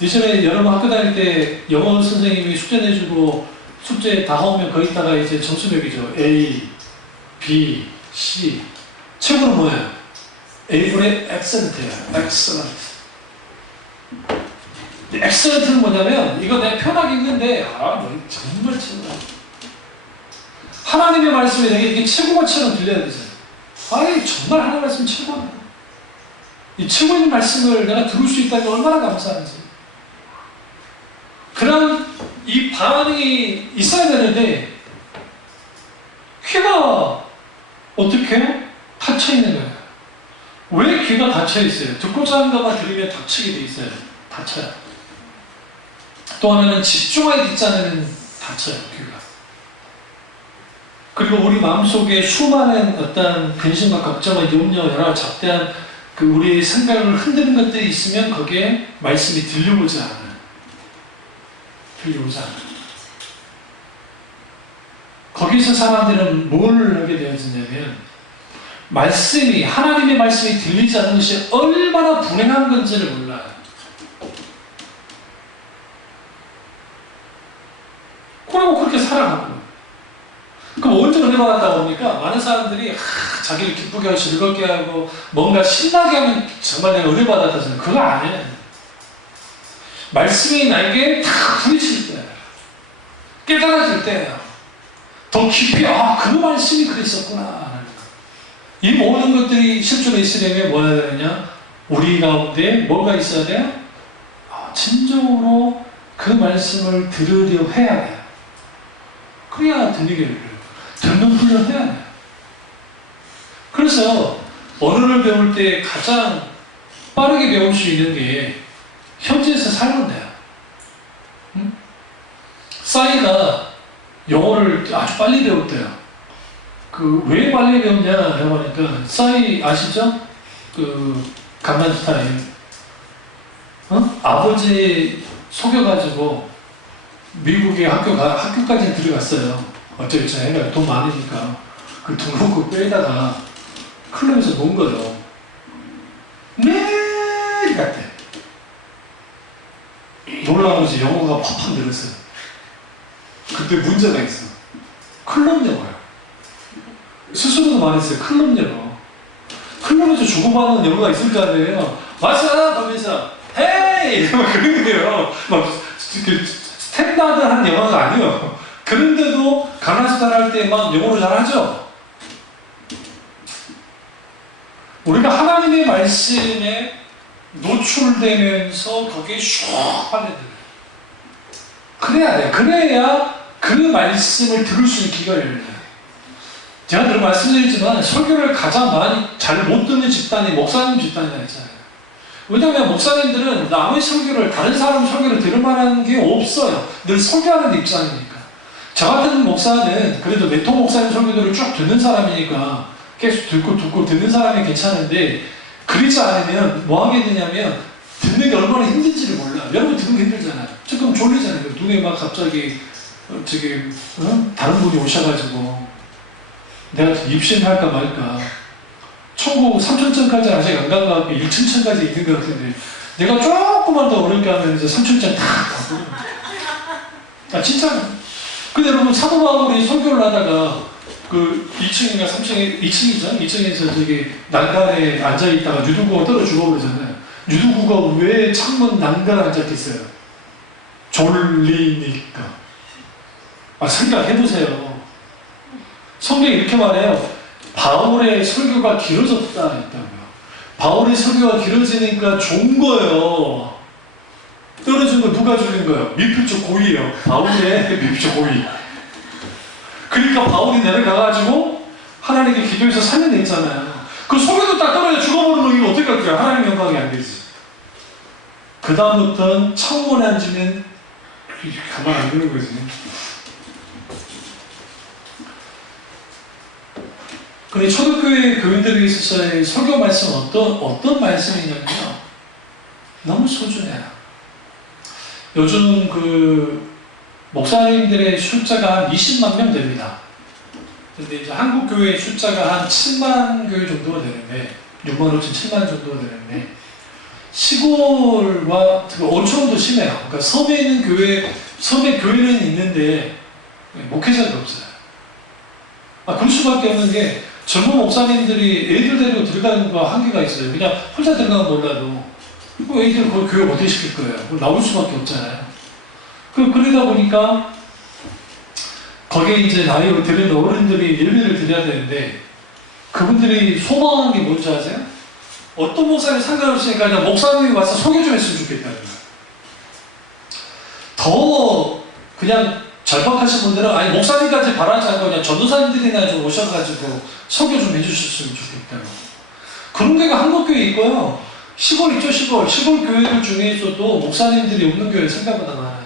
예전에 여러분 학교 다닐 때 영어 선생님이 숙제 내주고 숙제 다 하면 거기다가 이제 점수 매기죠. A, B, C. 최고는 뭐예요? A분의 excellent예요. excellent. excellent는 뭐냐면 이거 내가 편하게 읽는데 정말 최고다. 하나님의 말씀이 내게 이게 최고가처럼 들려야 되잖아요. 정말 하나님의 말씀 최고다. 이 최고의 말씀을 내가 들을 수 있다니 얼마나 감사한지. 그런 이 반응이 있어야 되는데 귀가 어떻게 닫혀 있는 거예요? 왜 귀가 닫혀 있어요? 듣고자 하는 것만 들으면 닫히게 돼 있어요. 닫혀요. 또 하나는 집중하게 듣지 않으면 닫혀요. 귀가. 그리고 우리 마음속에 수많은 어떤 근심과 걱정과 염려, 여러 잡대한 그 우리의 생각을 흔드는 것들이 있으면 거기에 말씀이 들려오지 않아요. 들려오지 않아요. 거기서 사람들은 뭘 하게 되어지냐면 말씀이, 하나님의 말씀이 들리지 않는 것이 얼마나 불행한 건지를 몰라요. 그러고 그렇게 살아가고. 그럼 언제 은혜 받았다고 합니까? 많은 사람들이 자기를 기쁘게 하고 즐겁게 하고 뭔가 신나게 하면 정말 내가 은혜 받았다 생각. 그거 아니에요. 말씀이 나에게 다 부딪힐 때, 깨달아질 때예요. 더 깊이 그 말씀이 그랬었구나. 이 모든 것들이 실존에 있으려면 뭐 해야 되느냐? 우리 가운데 뭐가 있어야 돼요? 진정으로 그 말씀을 들으려 해야 돼요. 그래야 들리게 돼요. 듣는 훈련을 해야 돼요. 그래서 언어를 배울 때 가장 빠르게 배울 수 있는 게 현지에서 살면 돼요. 싸이가 영어를 아주 빨리 배웠대요. 왜 빨리 배웠냐라고 하니까, 싸이 아시죠? 강남 스타일. 아버지 속여가지고 미국에 학교까지 들어갔어요. 어쩌겠죠. 애가 돈 많으니까. 그 등록금 빼다가 클럽에서 논 거죠. 매일 갔대. 놀라면서 영어가 팍팍 늘었어요. 그때 문제가 있어. 클럽 영어야. 스스로도 말했어요. 클럽 영어. 클럽에서 주고받는 영어가 있을 거 아니에요. 맞아! 하면서 헤이! 막 그런 거예요. 막 스탠다드한 영어가 아니에요. 그런데도 가나스탄 할 때 막 영어로 잘하죠? 우리가 하나님의 말씀에 노출되면서 거기에 슉 빨려들어요. 그래야 돼요. 그래야 그 말씀을 들을 수 있는 기회가 열려요. 제가 늘 말씀드리지만 설교를 가장 많이 잘 못 듣는 집단이 목사님 집단이라 했잖아요. 왜냐하면 목사님들은 남의 설교를, 다른 사람 설교를 들을 만한 게 없어요. 늘 설교하는 입장이니까. 저 같은 목사는 그래도 메토 목사님 설교들을 쭉 듣는 사람이니까 계속 듣고 듣는 사람이 괜찮은데, 그러지 않으면 뭐 하게 되냐면 듣는 게 얼마나 힘든지를 몰라. 여러분 듣는 게 힘들잖아요. 조금 졸리잖아요. 눈에 막 갑자기 다른 분이 오셔가지고 내가 입신할까 말까. 천국 3천층까지 아직 안 간 것 같고 1층까지 있는 것 같은데, 내가 조금만 더 어렵게 하면 이제 3층까지 다 가고. 진짜. 근데 여러분, 사도 바울이 설교를 하다가 2층인가 3층에, 2층이죠? 2층에서 저기 난간에 앉아있다가 유두구가 떨어 죽어버리잖아요. 유두구가 왜 창문 난간에 앉아있겠어요? 졸리니까. 생각해보세요. 성경이 이렇게 말해요. 바울의 설교가 길어졌다 했다고요. 바울의 설교가 길어지니까 좋은 거예요. 떨어진 거 누가 줄인 거예요? 미필적 고의예요. 바울의 미필적 고의. 그러니까 바울이 내려가가지고 하나님께 기도해서 살려냈잖아요. 그 속에도 딱 떨어져 죽어버리는 거 어떻게 할까요? 하나님 영광이 안 되지. 그 다음부터는 창문에 앉으면 가만 안 두는 거지. 근데 초대교회 교인들에 있어서의 설교 말씀은 어떤 말씀이냐면요, 너무 소중해요. 요즘 목사님들의 숫자가 한 20만 명 됩니다. 근데 이제 한국 교회 숫자가 한 7만 교회 정도가 되는데, 6만 5천, 7만 정도가 되는데, 시골과 어촌도 심해요. 그러니까 섬에 있는 섬에 교회는 있는데 목회자가 없어요. 그럴 수밖에 없는 게, 젊은 목사님들이 애들 데리고 들어가는 거 한계가 있어요. 그냥 혼자 들어가면 몰라도 애들 그 교육 어떻게 시킬 거예요? 나올 수밖에 없잖아요. 그러다 보니까 거기에 이제 나이로 들은 어른들이 예배를 드려야 되는데, 그분들이 소망하는 게 뭔지 아세요? 어떤 목사님 상관없으니까 그냥 목사님이 와서 소개 좀 했으면 좋겠다는 거예요. 더 그냥 절박하신 분들은 아니 목사님까지 바라지 않고 그냥 전도사님들이나 좀 오셔가지고 설교 좀 해주셨으면 좋겠다고. 그런 데가 한국교회 있고요. 시골 있죠, 시골 교회들 중에서도 목사님들이 없는 교회 생각보다 많아요.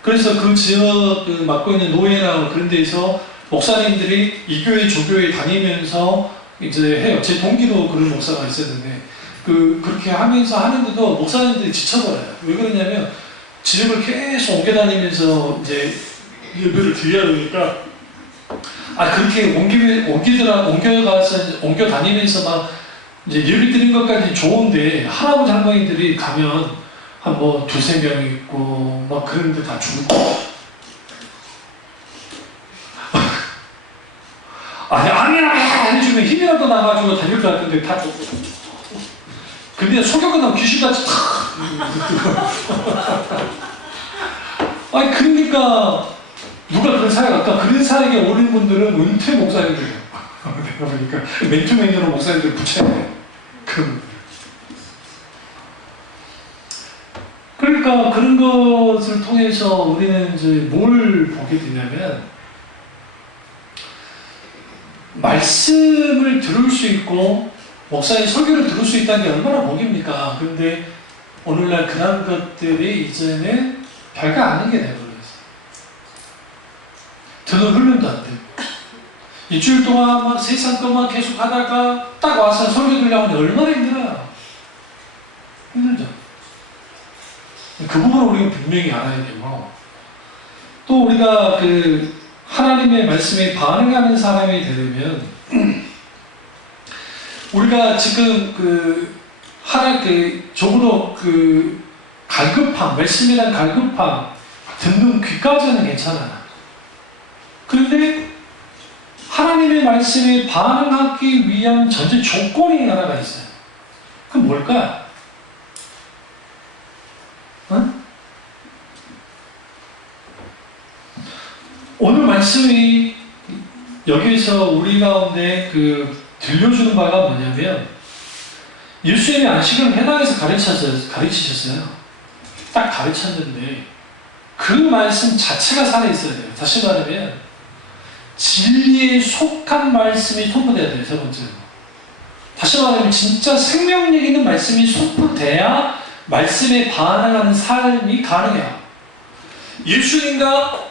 그래서 그 지역 맡고 있는 노예나 그런 데에서 목사님들이 이 교회 저 교회 다니면서 이제 해요. 제 동기도 그런 목사가 있었는데 그렇게 하면서 하는데도 목사님들이 지쳐버려요. 왜 그러냐면 지역을 계속 옮겨 다니면서 이제 예배를 드려야 되니까 그렇게 옮겨 다니면서 막 이제 예배 드린 것까지 좋은데 할아버지 할머니들이 가면 한 뭐 두세 명 있고 막 그런데 다 죽고 아니야 해주면 힘이라도 나가지고 다닐 것 같은데 다 근데 소교 끝나면 귀신같이 탁 그러니까 누가 그런 사회가 아까 그런 사회에 오는 분들은 은퇴 목사님들이에요. 내가 보니까 맨투맨으로 목사님들 붙여야 돼. 그러니까 그런 것을 통해서 우리는 이제 뭘 보게 되냐면 말씀을 들을 수 있고 목사의 설교를 들을 수 있다는 게 얼마나 복입니까? 그런데 오늘날 그런 것들이 이제는 별거 아닌 게 돼버렸어요. 드는 훈련도 안 되고 일주일 동안 막 세상 것만 계속 하다가 딱 와서 설교 들려고 하니 얼마나 힘들어요. 힘들죠. 그 부분을 우리가 분명히 알아야 되고 또 우리가 하나님의 말씀에 반응하는 사람이 되려면 우리가 지금 적어도 갈급함, 말씀이란 갈급함, 듣는 귀까지는 괜찮아요. 그런데 하나님의 말씀에 반응하기 위한 전제 조건이 하나가 있어요. 그건 뭘까요? 오늘 말씀이 여기서 우리 가운데 들려주는 바가 뭐냐면 예수님이 안식을 해당해서 가르치셨어요. 딱 가르쳤는데 그 말씀 자체가 살아있어야 돼요. 다시 말하면 진리에 속한 말씀이 선포돼야 돼요. 세 번째로. 다시 말하면 진짜 생명력 있는 말씀이 선포돼야 말씀에 반응하는 삶이 가능해요. 예수님과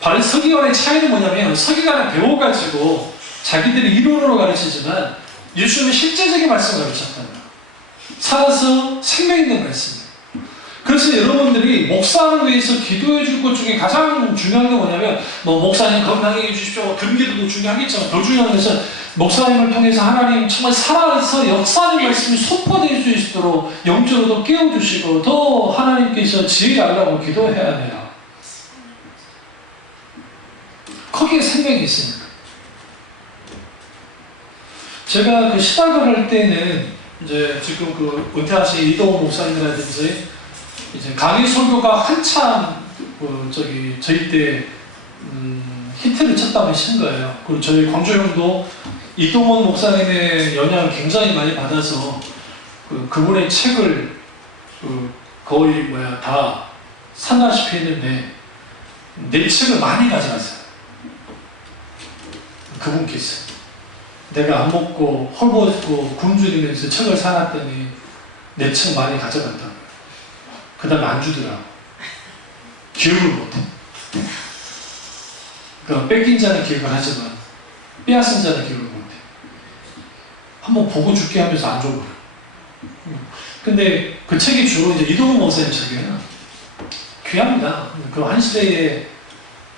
서기관의 차이는 뭐냐면 서기관은 배워가지고 자기들이 이론으로 가르치지만 예수님은 실제적인 말씀을 가르쳤다는 거예요. 살아서 생명 있는 말씀이에요. 그래서 여러분들이 목사를 위해서 기도해 줄 것 중에 가장 중요한 게 뭐냐면 목사님 건강해 주십시오. 금기도도 중요하겠지만 더 중요한 것은 목사님을 통해서 하나님 정말 살아서 역사하는 말씀이 선포될 수 있도록 영적으로도 깨워주시고 더 하나님께서 지혜를 달라고 기도해야 돼요. 거기에 생명이 있으니까. 제가 시작을 할 때는 이제 지금 은퇴하신 이동호 목사님이라든지 이제 강의 설교가 한참 저희 때 히트를 쳤다고 하신 거예요. 그리고 저희 광주 형도 이동원 목사님의 영향을 굉장히 많이 받아서 그분의 책을 거의 다 산다시피 했는데 내 책을 많이 가져갔어요. 그분께서 내가 안 먹고 헐벗고 굶주리면서 책을 사놨더니 내 책 많이 가져갔다고. 그 다음에 안 주더라고. 기억을 못해. 그러니까 뺏긴 자는 기억을 하지만 빼앗은 자는 기억을 못해. 한번 보고 죽게 하면서 안 줘버려. 근데 그 책이 주로 이제 이동훈 목사님 책이에요. 귀합니다. 그 한 시대에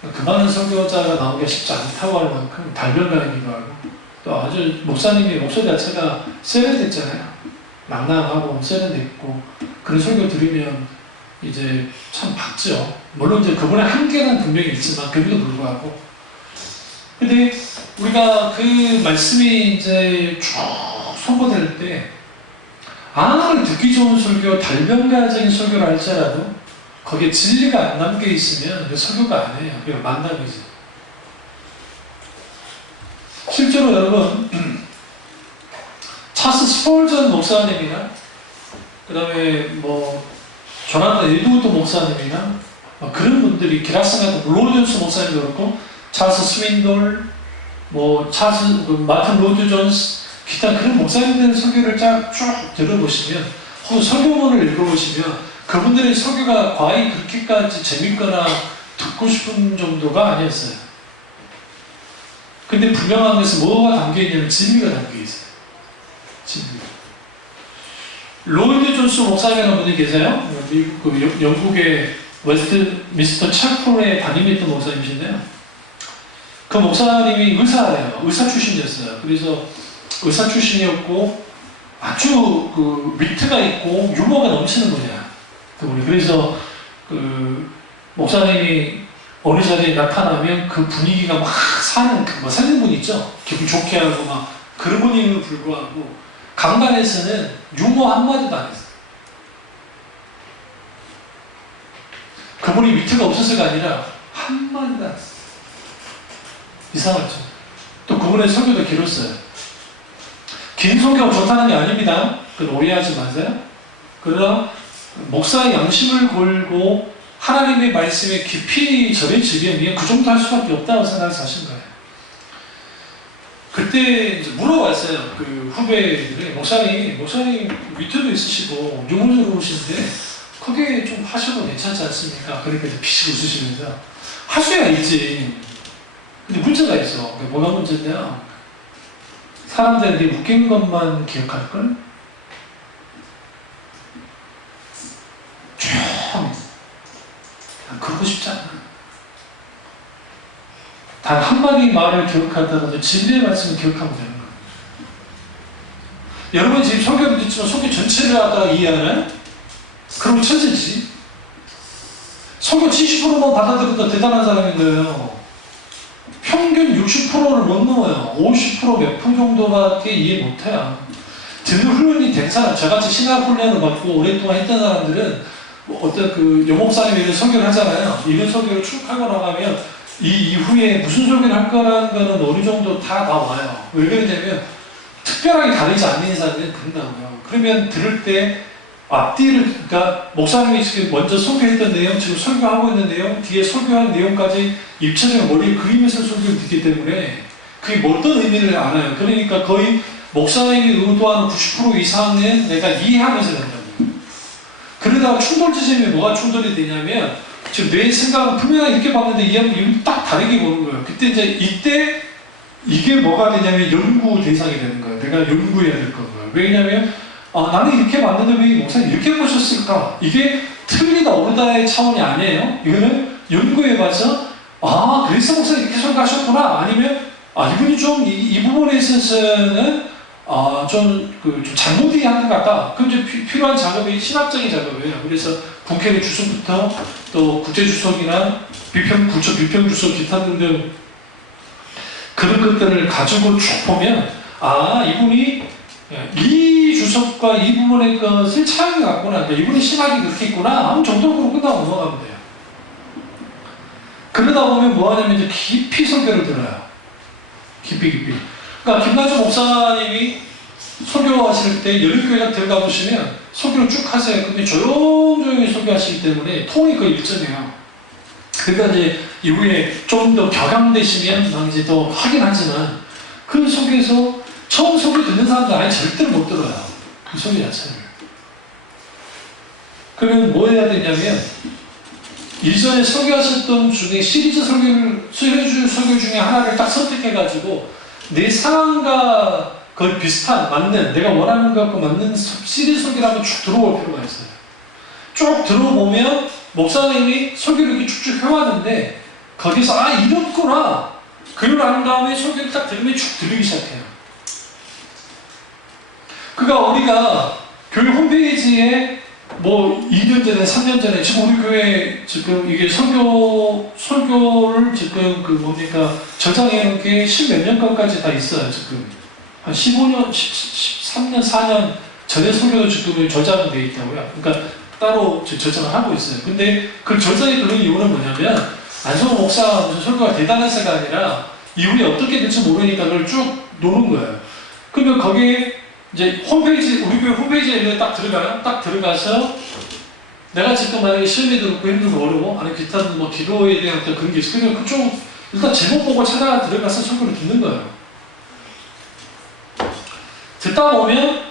그 많은 선교자가 나오기가 쉽지 않다고 할 만큼 달변가이기도 하고 또 아주 목사님이 목소리 자체가 세련됐잖아요. 낭낭하고 세련됐고 그런 설교 들으면 이제 참 박죠. 물론 이제 그분의 한계는 분명히 있지만 그럼에도 불구하고 근데 우리가 그 말씀이 이제 쭉 선포될 때 아무리 듣기 좋은 설교, 달변가적인 설교를 할지라도 거기에 진리가 안 담겨 있으면 그 설교가 아니에요. 그게 만담이지. 실제로 여러분 찰스 스폴전 목사님이나 그 다음에 조나단 에드워드 목사님이나 그런 분들이 기라슨 같은 로존스 목사님도 그렇고 찰스 스윈돌 마틴 로드 존스 기타 그런 목사님들의 설교를 쭉 들어보시면 혹은 설교문을 읽어보시면 그분들의 설교가 과히 그렇게까지 재밌거나 듣고 싶은 정도가 아니었어요. 근데 분명한 것은 뭐가 담겨있냐면 진리가 담겨있어요. 진리. 로이드 존스 목사님이라는 분이 계세요. 미국, 영국의 웨스트민스터 찰프의 담임했던 목사님이신데요. 그 목사님이 의사예요. 의사 출신이었어요. 그래서 의사 출신이었고 아주 그 위트가 있고 유머가 넘치는 분이야. 그분이. 그래서 그 목사님이 어느 자리에 나타나면 그 분위기가 막 사는 뭐 사는 분 있죠. 기분 좋게 하고 막 그런 분임에도 불구하고 강단에서는 유머 한마디도 안 했어요. 그분이 위트가 없어서가 아니라 한마디도 안 했어요. 이상하죠. 또 그분의 설교도 길었어요. 긴 설교가 좋다는 게 아닙니다. 그건 오해하지 마세요. 그러나 목사의 양심을 걸고 하나님의 말씀에 깊이 전해지면 그 정도 할 수밖에 없다고 생각해서 하신 거예요. 그때 이제 물어봤어요. 그 후배들이 목사님 위트도 있으시고 유머스러우신데 그게 좀 하셔도 괜찮지 않습니까? 그러니까 이제 피식 웃으시면서 하셔야 있지. 근데 문제가 있어. 뭐가 문제냐? 사람들이 웃긴 것만 기억할걸? 조용히. 난 그러고 싶지 않아. 단 한마디 말을 기억하다가도 진리의 말씀을 기억하면 되는 거예요. 여러분 지금 설교를 듣지만 설교 전체를 하다가 이해하나요? 그럼 천재지. 설교 70%만 받아들여도 대단한 사람인 거예요. 평균 60%를 못 넘어요. 50% 몇 프로 정도밖에 이해 못해요. 듣는 훈련이 된 사람, 저같이 신학 훈련을 받고 오랫동안 했던 사람들은 어떤 그 영목사님이 이런 설교를 하잖아요. 이런 설교를 쭉 하고 나가면 이 이후에 무슨 설교를 할 거라는 거는 어느 정도 다 나와요. 왜 그러냐면 특별하게 다르지 않는 인사들은 그런다고요. 그러면 들을 때 앞뒤를, 그러니까 목사님이 지금 먼저 설교했던 내용, 지금 설교하고 있는 내용, 뒤에 설교한 내용까지 입체적으로 머리에 그리면서 설교를 듣기 때문에 그게 어떤 의미를 알아요. 그러니까 거의 목사님이 의도하는 90% 이상은 내가 이해하면서 된다고요. 그러다가 충돌 지점이 뭐가 충돌이 되냐면 지금 내 생각은 분명히 이렇게 봤는데 이해하면 딱 다르게 보는 거예요. 그때 이때 이게 뭐가 되냐면 연구 대상이 되는 거예요. 내가 연구해야 될 거고요. 왜냐면 나는 이렇게 봤는데 왜 목사님 이렇게 보셨을까? 이게 틀리다 옳다의 차원이 아니에요. 이거는 연구해봐서 그래서 목사님 이렇게 설교하셨구나. 아니면 이분이 좀 이 부분에 있어서는 좀 잘못 이해한 것 같다. 그럼 이제 필요한 작업이 신학적인 작업이에요. 그래서 북핵의 주석부터 또 국제주석이나 비평주석 기타 등등 그런 것들을 가지고 쭉 보면 이분이 이 주석과 이 부분의 것을 차이가 같구나. 그러니까 이분의 신학이 그렇게 있구나. 아무 정도로 끝나고 넘어가면 돼요. 그러다 보면 뭐 하냐면 이제 깊이 설교를 들어요. 깊이. 그러니까 김나주 목사님이 설교하실 때 여름교회에 들어가 보시면 설교를 쭉 하세요. 근데 조용조용히 설교하시기 때문에 톤이 거의 일정해요. 그러니까 이제 이후에 좀 더 격양되시면 이제 더 하긴 하지만 그 속에서 처음 설교 듣는 사람들 아예 절대로 못 들어요. 그 설교 자체를. 그러면 뭐 해야 되냐면 이전에 설교하셨던 중에 시리즈 설교 중에 하나를 딱 선택해가지고 내 상황과 거의 비슷한, 맞는, 내가 원하는 것과 맞는 시리즈 설교를 한번 쭉 들어볼 필요가 있어요. 쭉 들어보면 목사님이 설교를 이렇게 쭉쭉 해왔는데 거기서 이렇구나. 그걸 안 다음에 설교를 딱 들으면 쭉 들리기 시작해요. 그러니까 우리가 교회 홈페이지에 뭐 2년 전에 3년 전에 지금 우리 교회 지금 이게 설교를 지금 저장해 놓은 게 10몇 년 것까지 다 있어요. 지금 한 15년, 13년, 4년 전에 설교도 지금 저장돼 있다고요. 그러니까 따로 저장을 하고 있어요. 근데 그 저장이 되는 이유는 뭐냐면 안성호 목사 무슨 설교가 대단해서가 아니라 이후에 어떻게 될지 모르니까 그걸 쭉 노는 거예요. 그러면 거기에 이제 홈페이지, 우리 교회 홈페이지에 딱 들어가요. 딱 들어가서 내가 지금 만약에 시험이 들었고 힘들고 어려워, 아니 기타 뭐 기도에 대한 어떤 그런 게 있어. 그냥 그쪽 일단 제목 보고 들어가서 설교를 듣는 거예요. 듣다 보면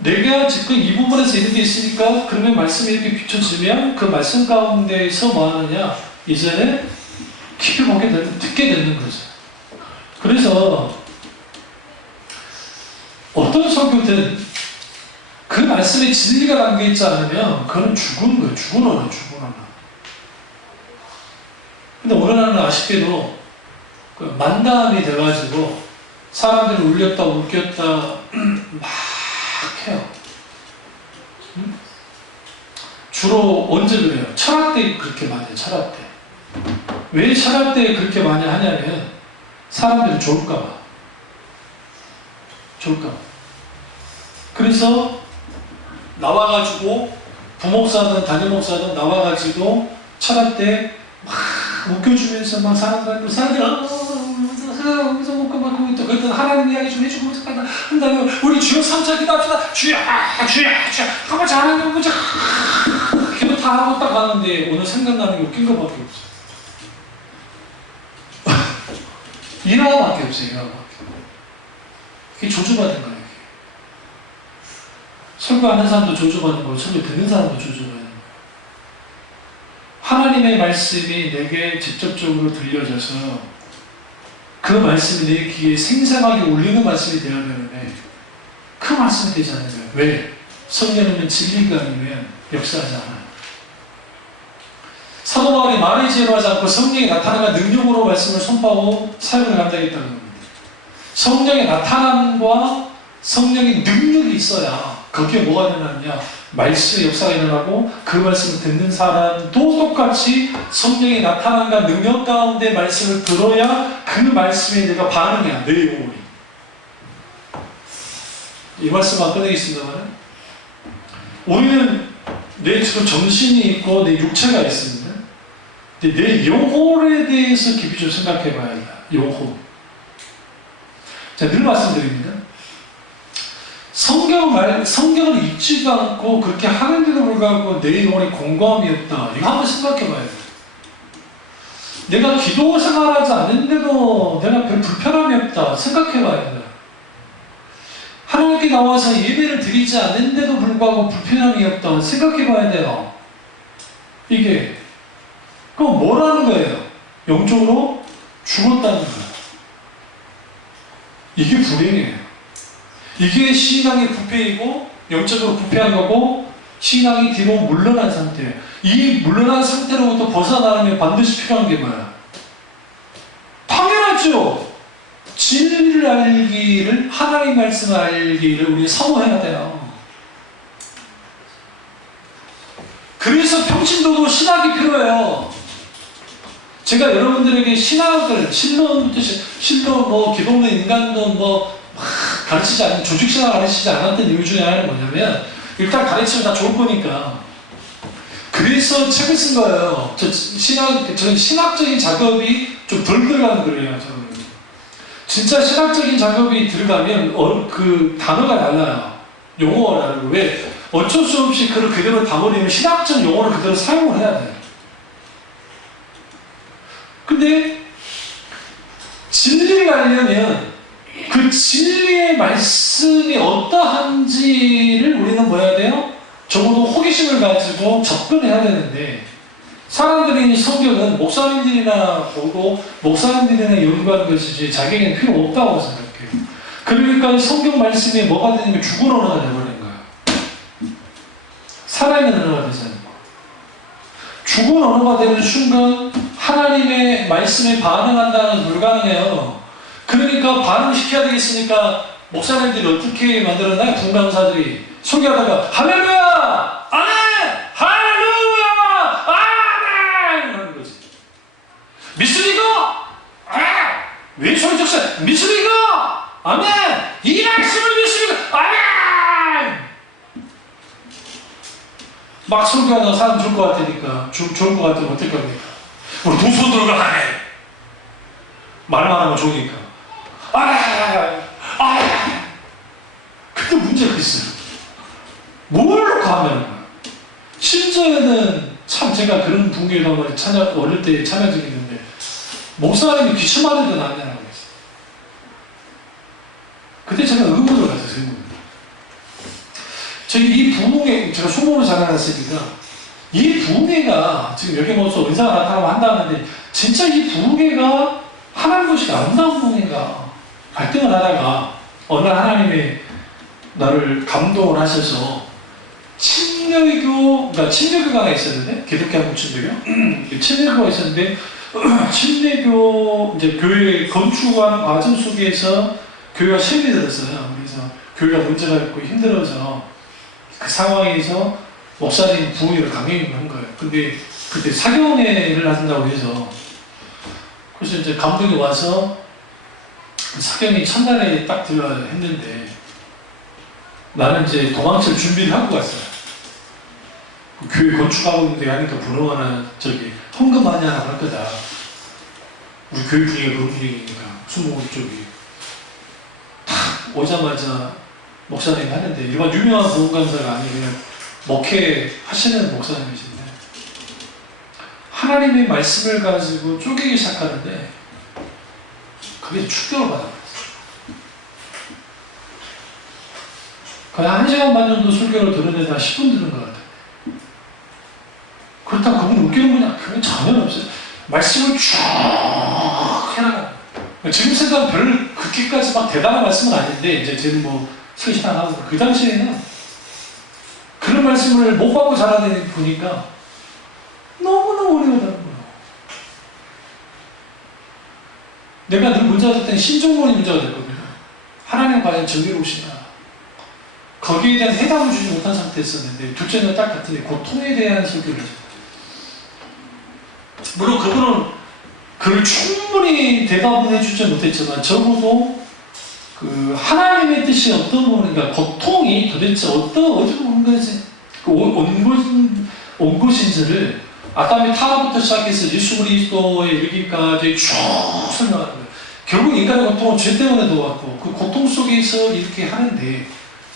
내가 지금 이 부분에서 이런 게 있으니까 그러면 말씀이 이렇게 비춰지면 그 말씀 가운데에서 뭐 하느냐, 이제는 깊이 듣게 되는 거죠. 그래서 어떤 설교든 그 말씀에 진리가 담겨있지 않으면 그건 죽은 거예요. 죽은 언어, 죽은 언어. 근데 오늘날은 아쉽게도 그 만담이 돼가지고 사람들이 울렸다 웃겼다 막 해요. 주로 언제 그래요? 철학 때 그렇게 많이 해요. 철학 때. 왜 철학 때 그렇게 많이 하냐면 사람들이 좋을까봐. 좋을까봐. 그래서 나와가지고 부목사든 담임목사든 나와가지고 철학 때 막 웃겨주면서 막 사람들이 먹고 막 그랬더니 하나님 이야기 좀 해주고 한다면 우리 주여 3차 기도합시다. 주여 한번 잘하는 거죠. 기도 다 하고 딱 가는데 오늘 생각나는 게 웃긴 것밖에 없어요. 일화밖에 없어요. 일화밖에. 이게 조주받은 거예요. 설교하는 사람도 조주받는 거고 설교 듣는 사람도 조주받는 거예요. 하나님의 말씀이 내게 직접적으로 들려져서 그 말씀이 내 귀에 생생하게 울리는 말씀이 되어야 되는데 그 말씀이 되지 않는 거예요. 왜? 성령님은 진리가 아니면 역사하지 않아요. 사도 바울이 말의 지혜로 하지 않고 성령이 나타나는 능력으로 말씀을 선포하고 사역을 감당했다는 겁니다. 성령의 나타남과 성령의 능력이 있어야 거기에 뭐가 일어나느냐? 말씀의 역사가 일어나고 그 말씀을 듣는 사람도 똑같이 성령의 나타남과 능력 가운데 말씀을 들어야 그 말씀에 내가 반응해야 내 영혼이. 이 말씀만 꺼내겠습니다만 우리는 내 지금 정신이 있고 내 육체가 있습니다. 근데 내 영혼에 대해서 깊이 좀 생각해 봐야 돼요. 영혼. 자, 늘 말씀드립니다. 성경을 읽지도 않고 그렇게 하는데도 불구하고 내 영혼에 공감이 없다. 이거 한번 생각해 봐야 돼요. 내가 기도 생활하지 않는데도 내가 별 불편함이 없다. 생각해 봐야 돼요. 하나님께 나와서 예배를 드리지 않는데도 불구하고 불편함이 없다. 생각해 봐야 돼요. 이게 그럼 뭐라는 거예요? 영적으로 죽었다는 거예요. 이게 불행이에요. 이게 신앙의 부패이고 영적으로 부패한 거고 신앙이 뒤로 물러난 상태예요. 이 물러난 상태로부터 벗어나려면 반드시 필요한 게 뭐야? 당연하죠. 진리를 알기를, 하나님 말씀을 알기를 우리 사모해야 돼요. 그래서 평신도도 신학이 필요해요. 제가 여러분들에게 신학을 신론 기독론, 인간론 막 가르치지 않는 조직신학 가르치지 않았던 이유 중에 하나는 뭐냐면 일단 가르치면 다 좋을 거니까. 그래서 책을 쓴 거예요. 저는 신학적인 작업이 좀 덜 들어가는 거예요. 저는. 진짜 신학적인 작업이 들어가면 그 단어가 달라요. 용어가 다르고. 왜? 어쩔 수 없이 그걸 그대로 담아버리면 신학적 용어를 그대로 사용을 해야 돼요. 근데 진리를 알려면 그 진리의 말씀이 어떠한지를 우리는 뭐 해야 돼요? 적어도 호기심을 가지고 접근해야 되는데 사람들이 성경은 목사님들이나 보고 목사님들이나 연구하는 것이지 자기에게는 필요 없다고 생각해요. 그러니까 성경 말씀이 뭐가 되냐면 죽은 언어가 되어버린 거예요. 살아있는 언어가 되지 않는 거예요. 죽은 언어가 되는 순간 하나님의 말씀에 반응한다는 건 불가능해요. 그러니까 반응시켜야 되겠으니까 목사님들이 어떻게 만들었나요? 분강사들이 소개하다가 할렐루야! 아멘! 할렐루야! 아멘! 하는 거지. 믿습니까? 아멘! 왜 소리 적세? 믿습니까? 아멘! 이 말씀을 믿습니까? 아멘! 막 소개하다가 사람 좋을 것 같으니까 좋을 것 같으면 어떨 겁니까? 우리 두 손 들고 아멘! 말만 하면 좋으니까 근데 문제가 있어요. 뭘 놓고 하면 심지어는 참 제가 그런 분위기에 어릴 때 참여 적이 있는데 목사님이 기침하는 데는 안 되라고 했어요. 그때 제가 의문을 가졌어요. 이 부흥회 제가 소문을 잘해놨으니까 이 부흥회가 지금 여기 모여서 은사가 나타나고 한다는데 진짜 이 부흥회가 하나님 것이 아름다운 분인가 갈등을 하다가 어느 날 하나님이 나를 감동을 하셔서 그러니까 침례교가 있었는데, 기독교 한국 침례교? 침례교가 있었는데, 침례교, 이제 교회 건축하는 과정 속에서 교회가 시험이 들었어요. 그래서 교회가 문제가 있고 힘들어서 그 상황에서 목사님 부흥회를 강행을 한 거예요. 근데 그때 사경회를 하신다고 해서, 그래서 이제 감독이 와서 사경이 첫날에 딱 들어야 했는데, 나는 이제 도망칠 준비를 하고 갔어요. 그 교회 건축하고 있는데 하니까 부러워하나 저기 헌금 많이 하나 할 거다. 우리 교회 분위기가 그런 분위기니까 수목원 쪽이 딱 오자마자 목사님이 하는데 일반 유명한 보험강사가 아니고 그냥 목회 하시는 목사님이신데 하나님의 말씀을 가지고 쪼개기 시작하는데 그게 충격을 받아버렸어요. 거의 1시간 반 정도 설교를 들었는데 한 10분 들은 것 같아요. 그렇다고 그분 웃기는 분이 그건 전혀 없어요. 말씀을 쭉 해나가요. 지금 생각하면 별 그렇게까지 막 대단한 말씀은 아닌데, 이제 저는 뭐, 스키시나 나와서 그 당시에는 그런 말씀을 못 받고 자라는 보니까 너무너무 어려워하는 거예요. 내가 늘 문제가 됐던 신종론이 문제가 됐거든요. 하나님 과연 정의로우시나? 거기에 대한 해답을 주지 못한 상태였었는데, 둘째는 딱 같은데, 고통에 대한 설교를 했어요. 물론 그분은 그걸 충분히 대답은 해주지 못했지만 적어도 그 하나님의 뜻이 어떤 부분인가, 고통이 도대체 어디서 온 것인지를 아담의 타락부터 시작해서 예수 그리스도에 이르기까지 쭉 설명하는 거예요. 결국 인간의 고통은 죄 때문에도 왔고 그 고통 속에서 이렇게 하는데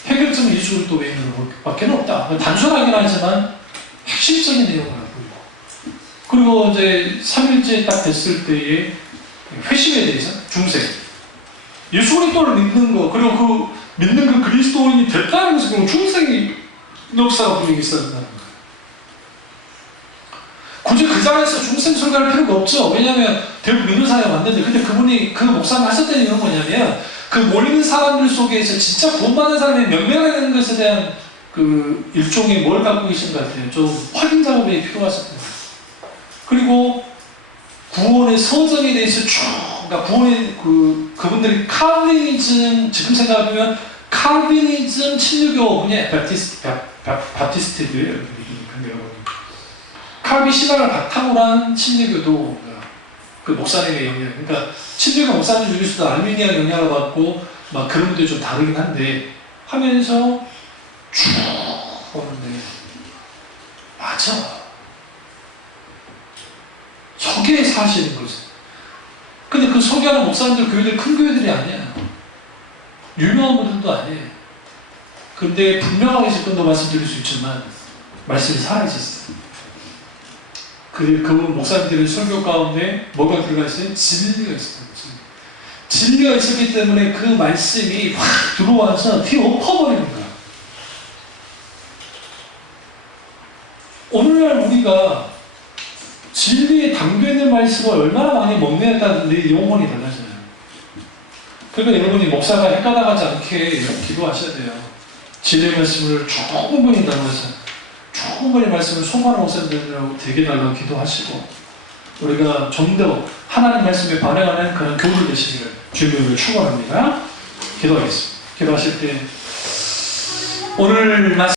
해결점은 예수 그리스도 외에는 밖에 없다. 단순하긴 하지만 핵심적인 내용을 그리고 이제 3일째 딱 됐을 때의 회심에 대해서 중생. 예수 그리스도를 믿는 거, 그리고 그 믿는 그 그리스도인이 됐다는 것은 그럼 중생의 역사가 분명히 있어야 된다는 거예요. 굳이 그 자리에서 중생 설교할 필요가 없죠. 왜냐하면 대부분 믿는 사람이 왔는데, 근데 그분이 그 목사님 하셨던 이유는 뭐냐면, 그 몰리는 사람들 속에서 진짜 구원받는 사람이 몇 명이나 되는 것에 대한 그 일종의 뭘 갖고 계신 것 같아요. 좀 확인 작업이 필요하셨던 거예요. 그리고 구원의 서정에 대해서 쭉, 그러니까 구원의 그분들이 칼빈이즘, 지금 생각해보면 칼빈이즘 친유교 분야 바티스트들이에요. 칼빈 신학을 바탕으로 한 친유교도 그 목사님의 영향, 그러니까 친유교 목사님 중에서도 알미니아 영향을 받고 막 그런 분들이 좀 다르긴 한데 하면서 쭉 보는데 맞아. 저게 사실인 거지. 근데 그 소개하는 목사님들, 교회들, 큰 교회들이 아니야. 유명한 분들도 아니에요. 근데 분명하게 지금도 말씀드릴 수 있지만, 말씀이 살아있었어요. 그분 목사님들의 설교 가운데 뭐가 들어가 있어요? 진리가 있었던 거죠. 진리가 있었기 때문에 그 말씀이 확 들어와서 뒤엎어버리는 거야. 오늘날 우리가 진리에 담겨있는 말씀을 얼마나 많이 먹느냐에 영혼이 달라져요. 그러니까 여러분이 목사가 헷갈아가지 않게 기도하셔야 돼요. 진리의 말씀을 충분히 담아서 충분히 말씀을 소망하는 목사님들하고 되게 달라고 기도하시고 우리가 좀 더 하나님 말씀에 반응하는 그런 교우들 되시기를 주님을 축원합니다. 기도하겠습니다. 기도하실 때 오늘 말씀